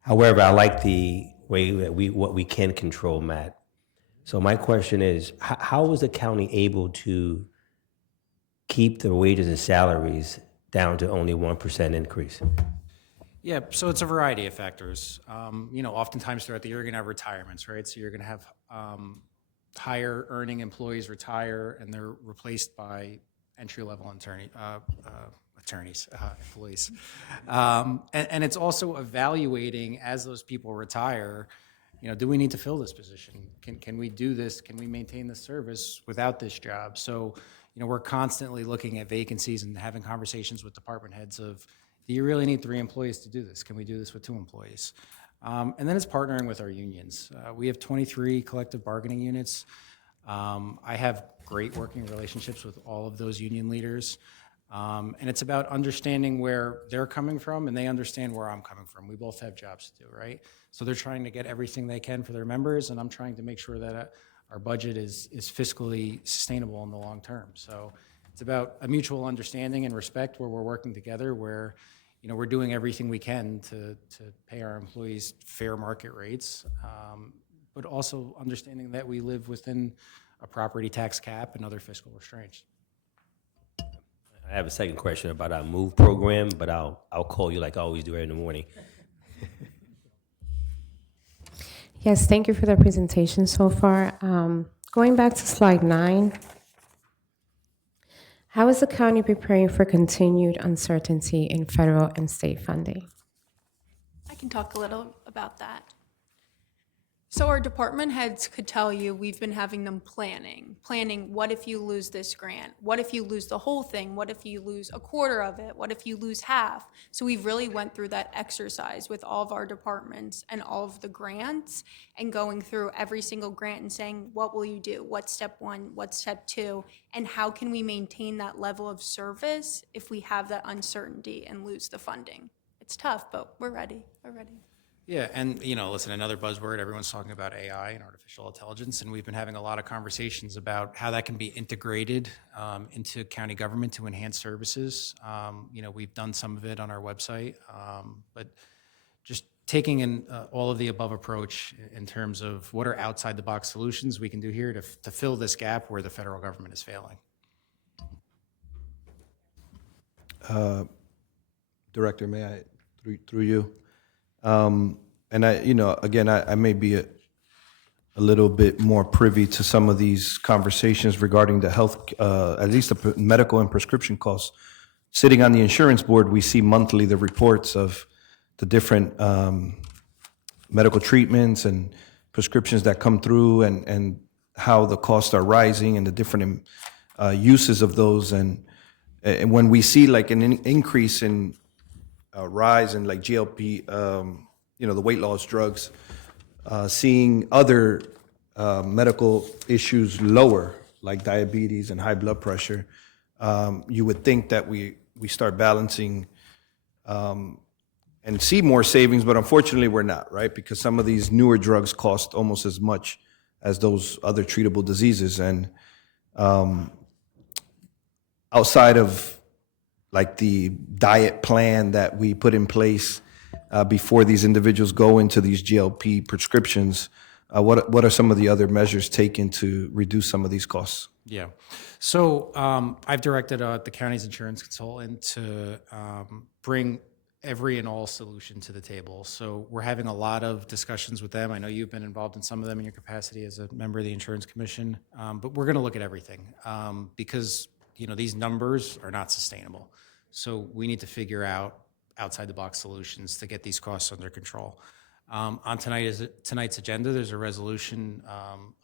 However, I like the way that what we can control, Matt. So my question is, how was the county able to keep the wages and salaries down to only 1% increase? Yeah, so it's a variety of factors. Oftentimes throughout the year, you're going to have retirements, right? So you're going to have higher earning employees retire, and they're replaced by entry-level employees. And it's also evaluating as those people retire, do we need to fill this position? Can we do this? Can we maintain this service without this job? So, we're constantly looking at vacancies and having conversations with department heads of, do you really need 3 employees to do this? Can we do this with 2 employees? And then it's partnering with our unions. We have 23 collective bargaining units. I have great working relationships with all of those union leaders. And it's about understanding where they're coming from, and they understand where I'm coming from. We both have jobs to do, right? So they're trying to get everything they can for their members, and I'm trying to make sure that our budget is fiscally sustainable in the long term. So it's about a mutual understanding and respect where we're working together, where we're doing everything we can to pay our employees fair market rates, but also understanding that we live within a property tax cap and other fiscal restraints. I have a second question about our MOVE program, but I'll call you like I always do in the morning. Yes, thank you for the presentation so far. Going back to slide 9, how is the county preparing for continued uncertainty in federal and state funding? I can talk a little about that. So our department heads could tell you we've been having them planning what if you lose this grant? What if you lose the whole thing? What if you lose a quarter of it? What if you lose half? So we've really went through that exercise with all of our departments and all of the grants and going through every single grant and saying, what will you do? What's step 1? What's step 2? And how can we maintain that level of service if we have that uncertainty and lose the funding? It's tough, but we're ready. We're ready. Yeah, and listen, another buzzword, everyone's talking about AI and artificial intelligence, and we've been having a lot of conversations about how that can be integrated into county government to enhance services. We've done some of it on our website, but just taking an all of the above approach in terms of what are outside the box solutions we can do here to fill this gap where the federal government is failing. Director, may I, through you? And I may be a little bit more privy to some of these conversations regarding the health, at least the medical and prescription costs. Sitting on the insurance board, we see monthly the reports of the different medical treatments and prescriptions that come through, and how the costs are rising and the different uses of those. And when we see like an increase in rise in like GLP, the weight loss drugs, seeing other medical issues lower, like diabetes and high blood pressure, you would think that we start balancing and see more savings, but unfortunately we're not, right? Because some of these newer drugs cost almost as much as those other treatable diseases. And outside of like the diet plan that we put in place before these individuals go into these GLP prescriptions, what are some of the other measures taken to reduce some of these costs? Yeah. So I've directed the county's insurance consultant to bring every and all solution to the table. So we're having a lot of discussions with them. I know you've been involved in some of them in your capacity as a member of the Insurance Commission, but we're going to look at everything because these numbers are not sustainable. So we need to figure out outside the box solutions to get these costs under control. On tonight's agenda, there's a resolution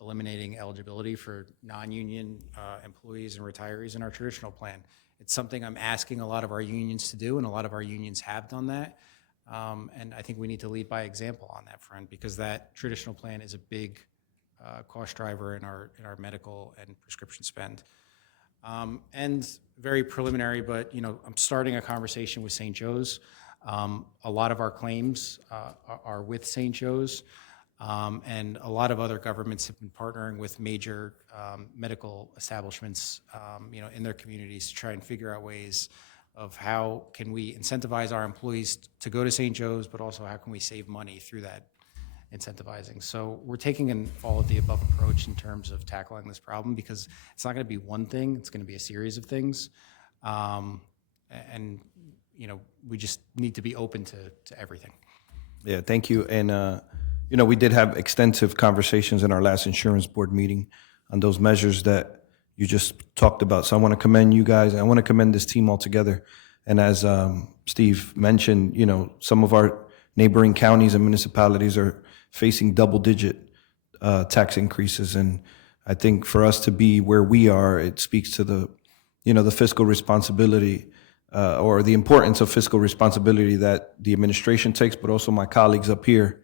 eliminating eligibility for non-union employees and retirees in our traditional plan. It's something I'm asking a lot of our unions to do, and a lot of our unions have done that. And I think we need to lead by example on that front, because that traditional plan is a big cost driver in our medical and prescription spend. And very preliminary, but I'm starting a conversation with St. Joe's. A lot of our claims are with St. Joe's, and a lot of other governments have been partnering with major medical establishments, in their communities to try and figure out ways of how can we incentivize our employees to go to St. Joe's, but also how can we save money through that incentivizing. So we're taking an all of the above approach in terms of tackling this problem, because it's not going to be one thing, it's going to be a series of things. And we just need to be open to everything. Yeah, thank you. And, we did have extensive conversations in our last insurance board meeting on those measures that you just talked about. So I want to commend you guys. I want to commend this team altogether. And as Steve mentioned, some of our neighboring counties and municipalities are facing double-digit tax increases. And I think for us to be where we are, it speaks to the fiscal responsibility or the importance of fiscal responsibility that the administration takes, but also my colleagues up here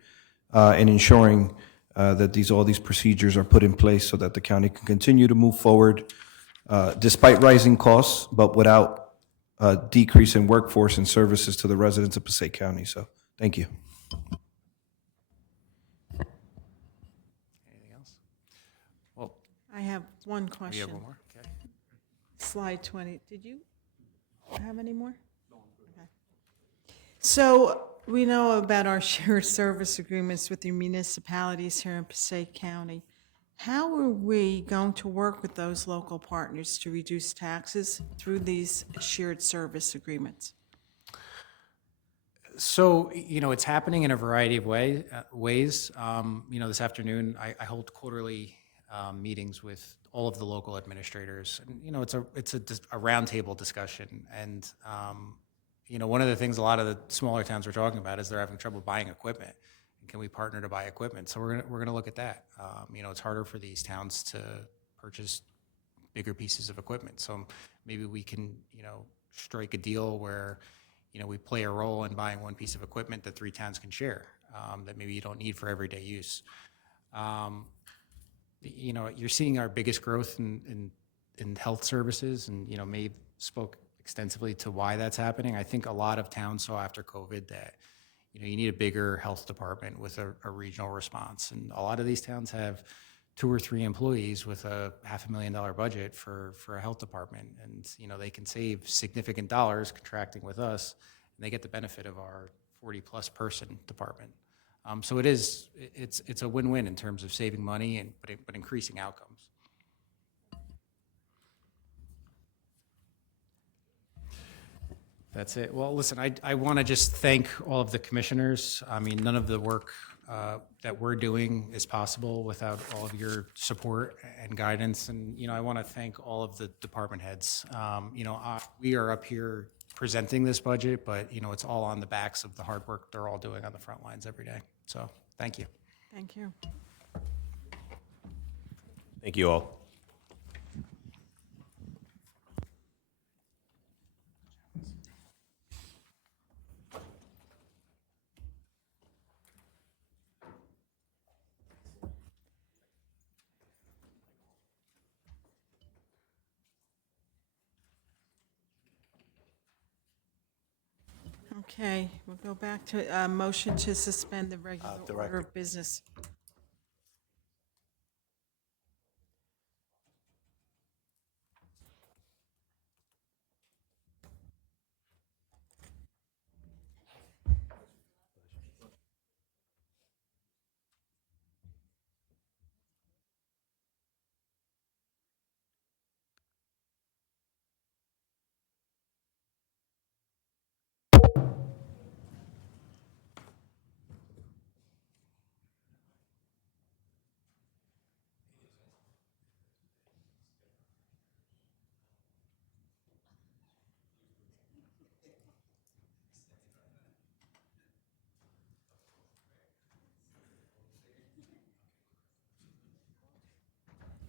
in ensuring that all these procedures are put in place so that the county can continue to move forward despite rising costs, but without a decrease in workforce and services to the residents of Passaic County. So thank you. Anything else? Well, I have one we question. have one more. Okay. Slide 20. Did you have any more? Okay. So we know about our shared service agreements with the municipalities here in Passaic County. How are we going to work with those local partners to reduce taxes through these shared service agreements? So, it's happening in a variety of ways. This afternoon, I hold quarterly meetings with all of the local administrators. And, it's a roundtable discussion. And, one of the things a lot of the smaller towns are talking about is they're having trouble buying equipment. And can we partner to buy equipment? So we're gonna look at that. It's harder for these towns to purchase bigger pieces of equipment. So maybe we can, strike a deal where, we play a role in buying one piece of equipment that 3 towns can share, that maybe you don't need for everyday use. You're seeing our biggest growth in health services, and, Maeve spoke extensively to why that's happening. I think a lot of towns saw after COVID that, you need a bigger health department with a regional response. And a lot of these towns have 2 or 3 employees with a $500,000 budget for a health department. And, they can save significant dollars contracting with us, and they get the benefit of our 40-plus person department. So it's a win-win in terms of saving money but increasing outcomes. That's it. Well, listen, I want to just thank all of the commissioners. I mean, none of the work that we're doing is possible without all of your support and guidance. And, I want to thank all of the department heads. We are up here presenting this budget, but, it's all on the backs of the hard work they're all doing on the front lines every day. So, thank you. Thank you. Thank you all. Okay, we'll go back to motion to suspend the regular order Director. of business.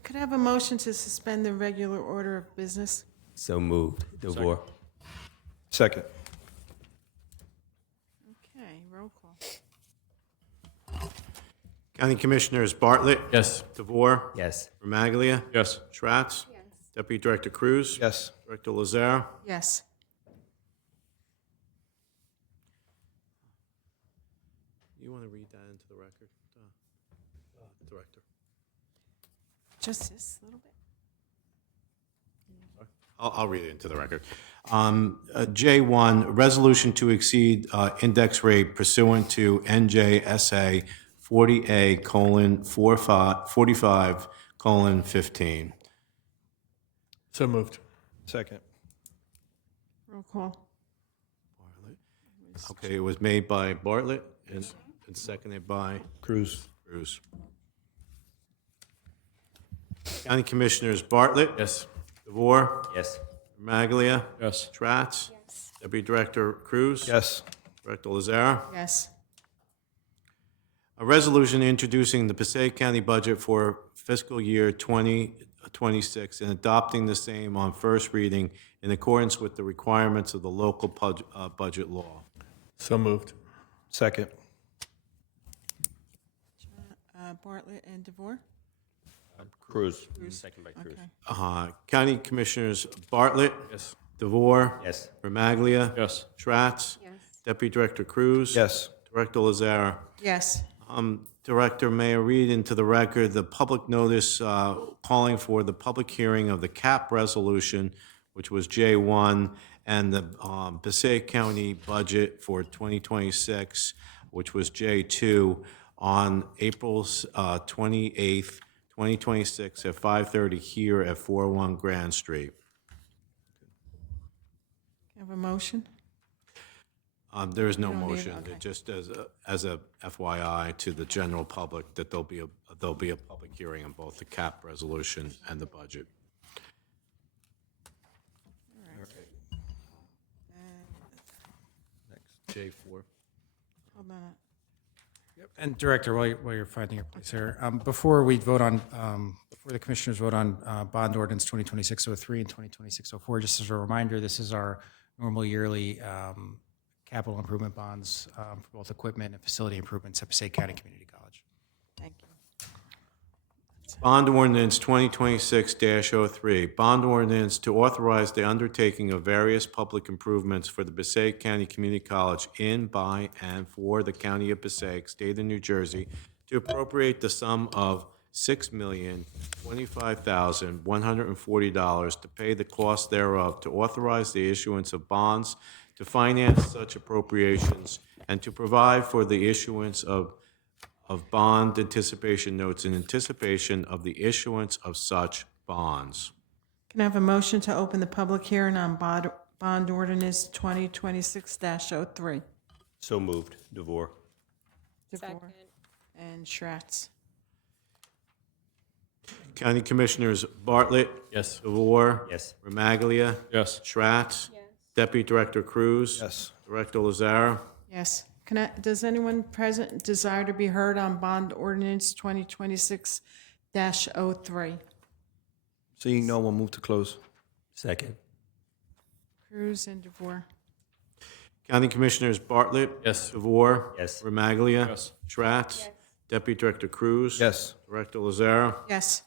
Could I have a motion to suspend the regular order of business? So moved. DeVore. Second. Okay, roll call. County Commissioners Bartlett. Yes. DeVore. Yes. Remaglia. Yes. Schratz. Yes. Deputy Director Cruz. Yes. Director Lazare. Yes. You want to read that into the record, Director? Just this little bit? I'll read it into the record. J1, resolution to exceed index rate pursuant to NJSA 40A:45:15. So moved. Second. Roll call. Okay, it was made by Bartlett and seconded by Cruz. Cruz. County Commissioners Bartlett. Yes. DeVore. Yes. Maglia. Yes. Schratz. Deputy Director Cruz. Yes. Director Lazare. Yes. A resolution introducing the Passaic County budget for fiscal year 2026 and adopting the same on first reading in accordance with the requirements of the local budget law. So moved. Second. Bartlett and DeVore? Cruz. Second by Cruz. Okay. County Commissioners Bartlett. Yes. DeVore. Yes. Remaglia. Yes. Schratz. Deputy Director Cruz. Yes. Director Lazare. Yes. Director, may I read into the record the public notice calling for the public hearing of the CAP resolution, which was J1, and the Passaic County budget for 2026, which was J2, on April 28th, 2026 at 5:30 here at 401 Grand Street. Have a motion? There is no You don't need it? motion. Okay. It just as a FYI to the general public that there'll be a public hearing on both the CAP resolution and the budget. J4. Hold on. And Director, while you're finding your place here, before we vote on, before the commissioners vote on bond ordinance 2026-03 and 2026-04, just as a reminder, this is our normal yearly capital improvement bonds for both equipment and facility improvements at Passaic County Community College. Thank you. Bond ordinance 2026-03, bond ordinance to authorize the undertaking of various public improvements for the Passaic County Community College in, by, and for the County of Passaic, State of New Jersey, to appropriate the sum of $6,025,140 to pay the cost thereof, to authorize the issuance of bonds to finance such appropriations, and to provide for the issuance of bond anticipation notes in anticipation of the issuance of such bonds. Can I have a motion to open the public hearing on bond ordinance 2026-03? So moved. DeVore. DeVore. and Schratz. County Commissioners Bartlett. Yes. DeVore. Yes. Remaglia. Yes. Schratz. Deputy Director Cruz. Yes. Director Lazara. Yes. Does anyone present desire to be heard on bond ordinance 2026-03? Seeing no one, move to close. Second. Cruz and DeVore. County Commissioners Bartlett. Yes. DeVore. Yes. Remaglia. Yes. Schratz. Deputy Director Cruz. Yes. Director Lazara. Yes.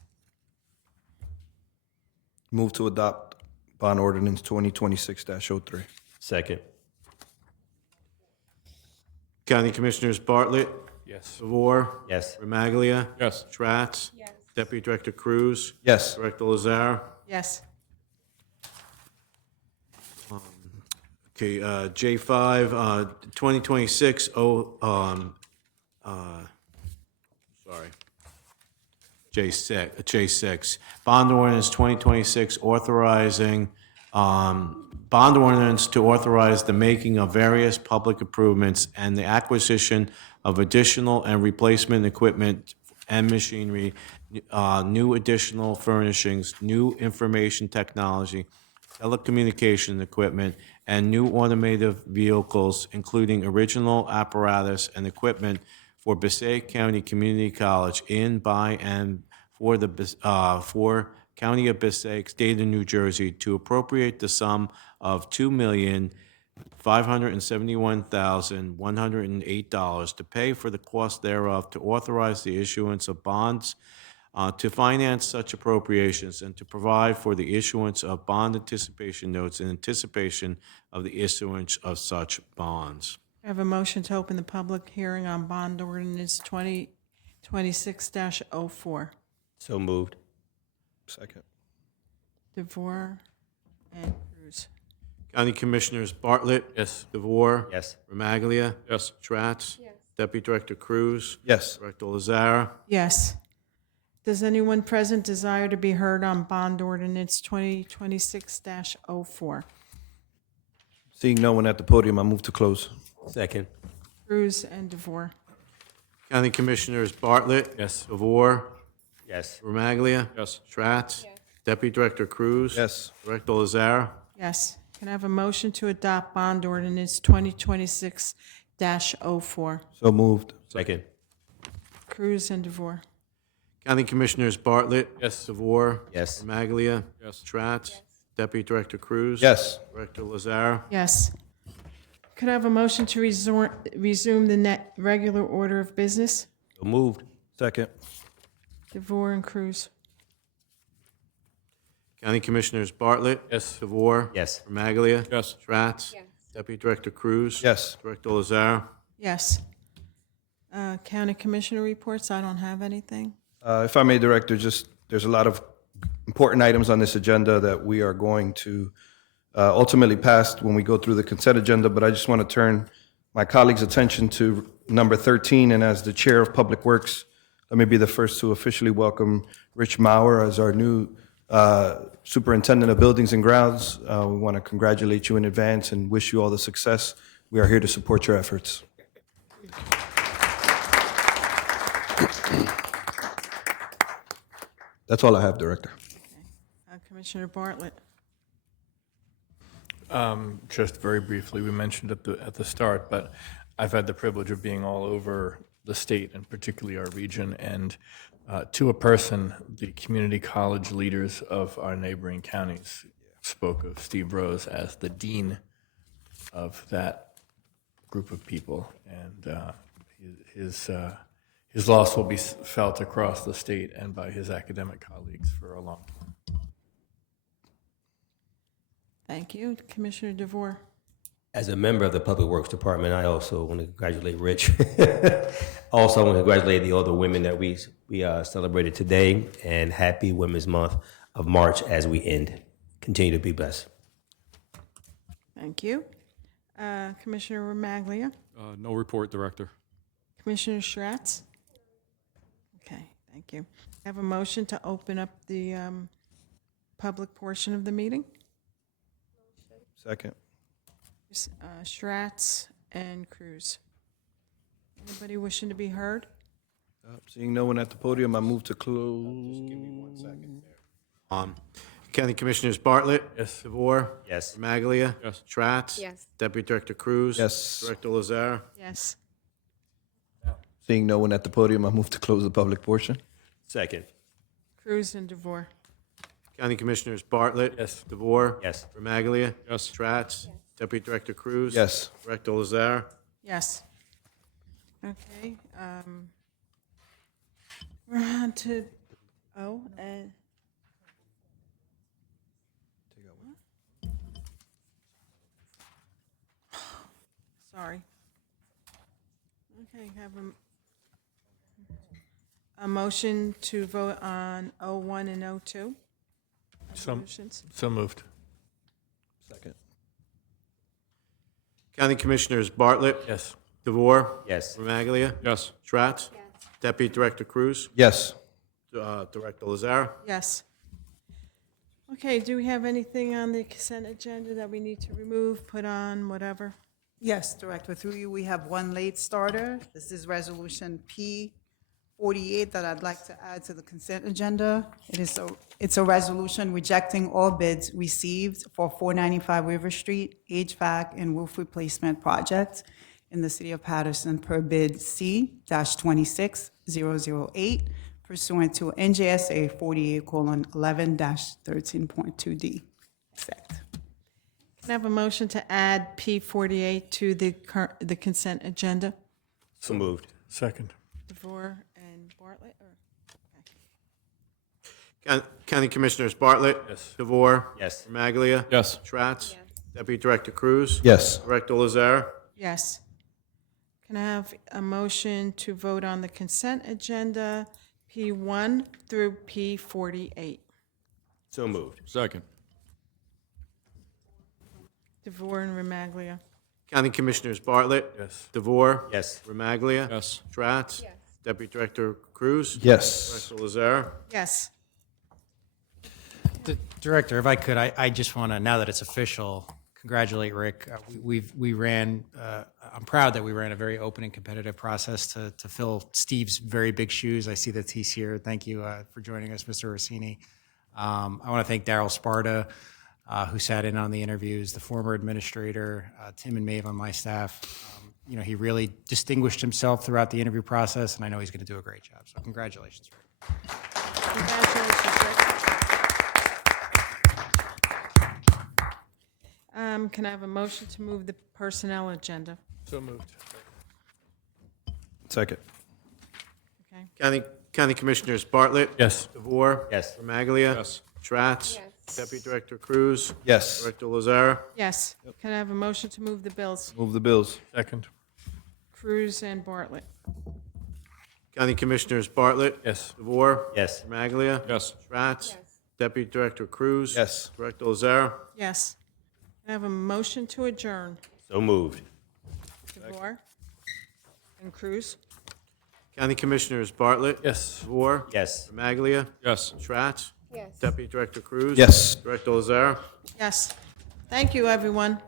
Move to adopt bond ordinance 2026-03. Second. County Commissioners Bartlett. Yes. DeVore. Yes. Remaglia. Yes. Schratz. Deputy Director Cruz. Yes. Director Lazara. Yes. Okay, J5, 2026, sorry. J6, bond ordinance 2026 authorizing, bond ordinance to authorize the making of various public improvements and the acquisition of additional and replacement equipment and machinery, new additional furnishings, new information technology, telecommunication equipment, and new automated vehicles, including original apparatus and equipment for Passaic County Community College in, by, and for the for County of Passaic, State of New Jersey, to appropriate the sum of $2,571,108 to pay for the cost thereof, to authorize the issuance of bonds to finance such appropriations, and to provide for the issuance of bond anticipation notes in anticipation of the issuance of such bonds. I have a motion to open the public hearing on bond ordinance 2026-04. So moved. Second. DeVore and Cruz. County Commissioners Bartlett. Yes. DeVore. Yes. Remaglia. Yes. Schratz. Deputy Director Cruz. Yes. Director Lazara. Yes. Does anyone present desire to be heard on bond ordinance 2026-04? Seeing no one at the podium, I move to close. Second. Cruz and DeVore. County Commissioners Bartlett. Yes. DeVore. Yes. Remaglia. Yes. Schratz. Deputy Director Cruz. Yes. Director Lazara. Yes. Can I have a motion to adopt bond ordinance 2026-04? So moved. Second. Cruz and DeVore. County Commissioners Bartlett. Yes. DeVore. Yes. Remaglia. Yes. Schratz. Deputy Director Cruz. Yes. Director Lazara. Yes. Could I have a motion to resume the regular order of business? So moved. Second. DeVore and Cruz. County Commissioners Bartlett. Yes. DeVore. Yes. Remaglia. Yes. Schratz. Deputy Director Cruz. Yes. Director Lazara. Yes. County Commissioner reports, I don't have anything. If I may, Director, there's a lot of important items on this agenda that we are going to ultimately pass when we go through the consent agenda, but I just want to turn my colleagues' attention to number 13, and as the Chair of Public Works, let me be the first to officially welcome Rich Maurer as our new Superintendent of Buildings and Grounds. We want to congratulate you in advance and wish you all the success. We are here to support your efforts. That's all I have, Director. Commissioner Bartlett. Just very briefly, we mentioned at the start, but I've had the privilege of being all over the state and particularly our region, and to a person, the community college leaders of our neighboring counties spoke of Steve Rose as the dean of that group of people, and his loss will be felt across the state and by his academic colleagues for a long time. Thank you. Commissioner DeVore. As a member of the Public Works Department, I also want to congratulate Rich. Also, I want to congratulate the other women that we celebrated today, and happy Women's Month of March as we end. Continue to be blessed. Thank you. Commissioner Remaglia. No report, Director. Commissioner Schratz. Okay, thank you. I have a motion to open up the public portion of the meeting. Second. Schratz and Cruz. Anybody wishing to be heard? Seeing no one at the podium, I move to close. County Commissioners Bartlett. Yes. DeVore. Yes. Maglia. Yes. Schratz. Yes. Deputy Director Cruz. Yes. Director Lazar. Yes. Seeing no one at the podium, I move to close the public portion. Second. Cruz and DeVore. County Commissioners Bartlett. Yes. DeVore. Yes. Maglia. Yes. Schratz. Deputy Director Cruz. Yes. Director Lazar. Yes. Okay, we're on to, and. Sorry. Okay, have a motion to vote on 01 and 02? Resolutions. So moved. Second. County Commissioners Bartlett. Yes. DeVore. Yes. Maglia. Yes. Schratz. Deputy Director Cruz. Yes. Director Lazar. Yes. Okay, do we have anything on the consent agenda that we need to remove, put on, whatever? Yes, Director, through you, we have one late starter. This is Resolution P48 that I'd like to add to the consent agenda. It's a resolution rejecting all bids received for 495 River Street HVAC and roof replacement project in the city of Paterson per bid C-26008 pursuant to NJSA 48:11-13.2D. Effect. Can I have a motion to add P48 to the consent agenda? So moved. Second. DeVore and Bartlett, or? County Commissioners Bartlett. Yes. DeVore. Yes. Maglia. Yes. Schratz. Deputy Director Cruz. Yes. Director Lazar. Yes. Can I have a motion to vote on the consent agenda, P1 through P48? So moved. Second. DeVore and Remaglia. County Commissioners Bartlett. Yes. DeVore. Yes. Remaglia. Yes. Schratz. Deputy Director Cruz. Yes. Director Lazar. Yes. Director, if I could, I just want to, now that it's official, congratulate Rick. We ran, I'm proud that we ran a very open and competitive process to fill Steve's very big shoes. I see that he's here. Thank you for joining us, Mr. Rossini. I want to thank Daryl Sparta, who sat in on the interviews, the former administrator, Tim and Maeve on my staff. He really distinguished himself throughout the interview process, and I know he's going to do a great job. So congratulations, Rick. Congratulations, Rick. Can I have a motion to move the personnel agenda? So moved. Second. Okay. County Commissioners Bartlett. Yes. DeVore. Yes. Maglia. Yes. Schratz. Deputy Director Cruz. Yes. Director Lazar. Yes. Can I have a motion to move the bills? Move the bills. Second. Cruz and Bartlett. County Commissioners Bartlett. Yes. DeVore. Yes. Maglia. Yes. Schratz. Deputy Director Cruz. Yes. Director Lazar. Yes. Can I have a motion to adjourn? So moved. DeVore and Cruz. County Commissioners Bartlett. Yes. DeVore. Yes. Maglia. Yes. Schratz. Yes. Deputy Director Cruz. Yes. Director Lazar. Yes. Thank you, everyone.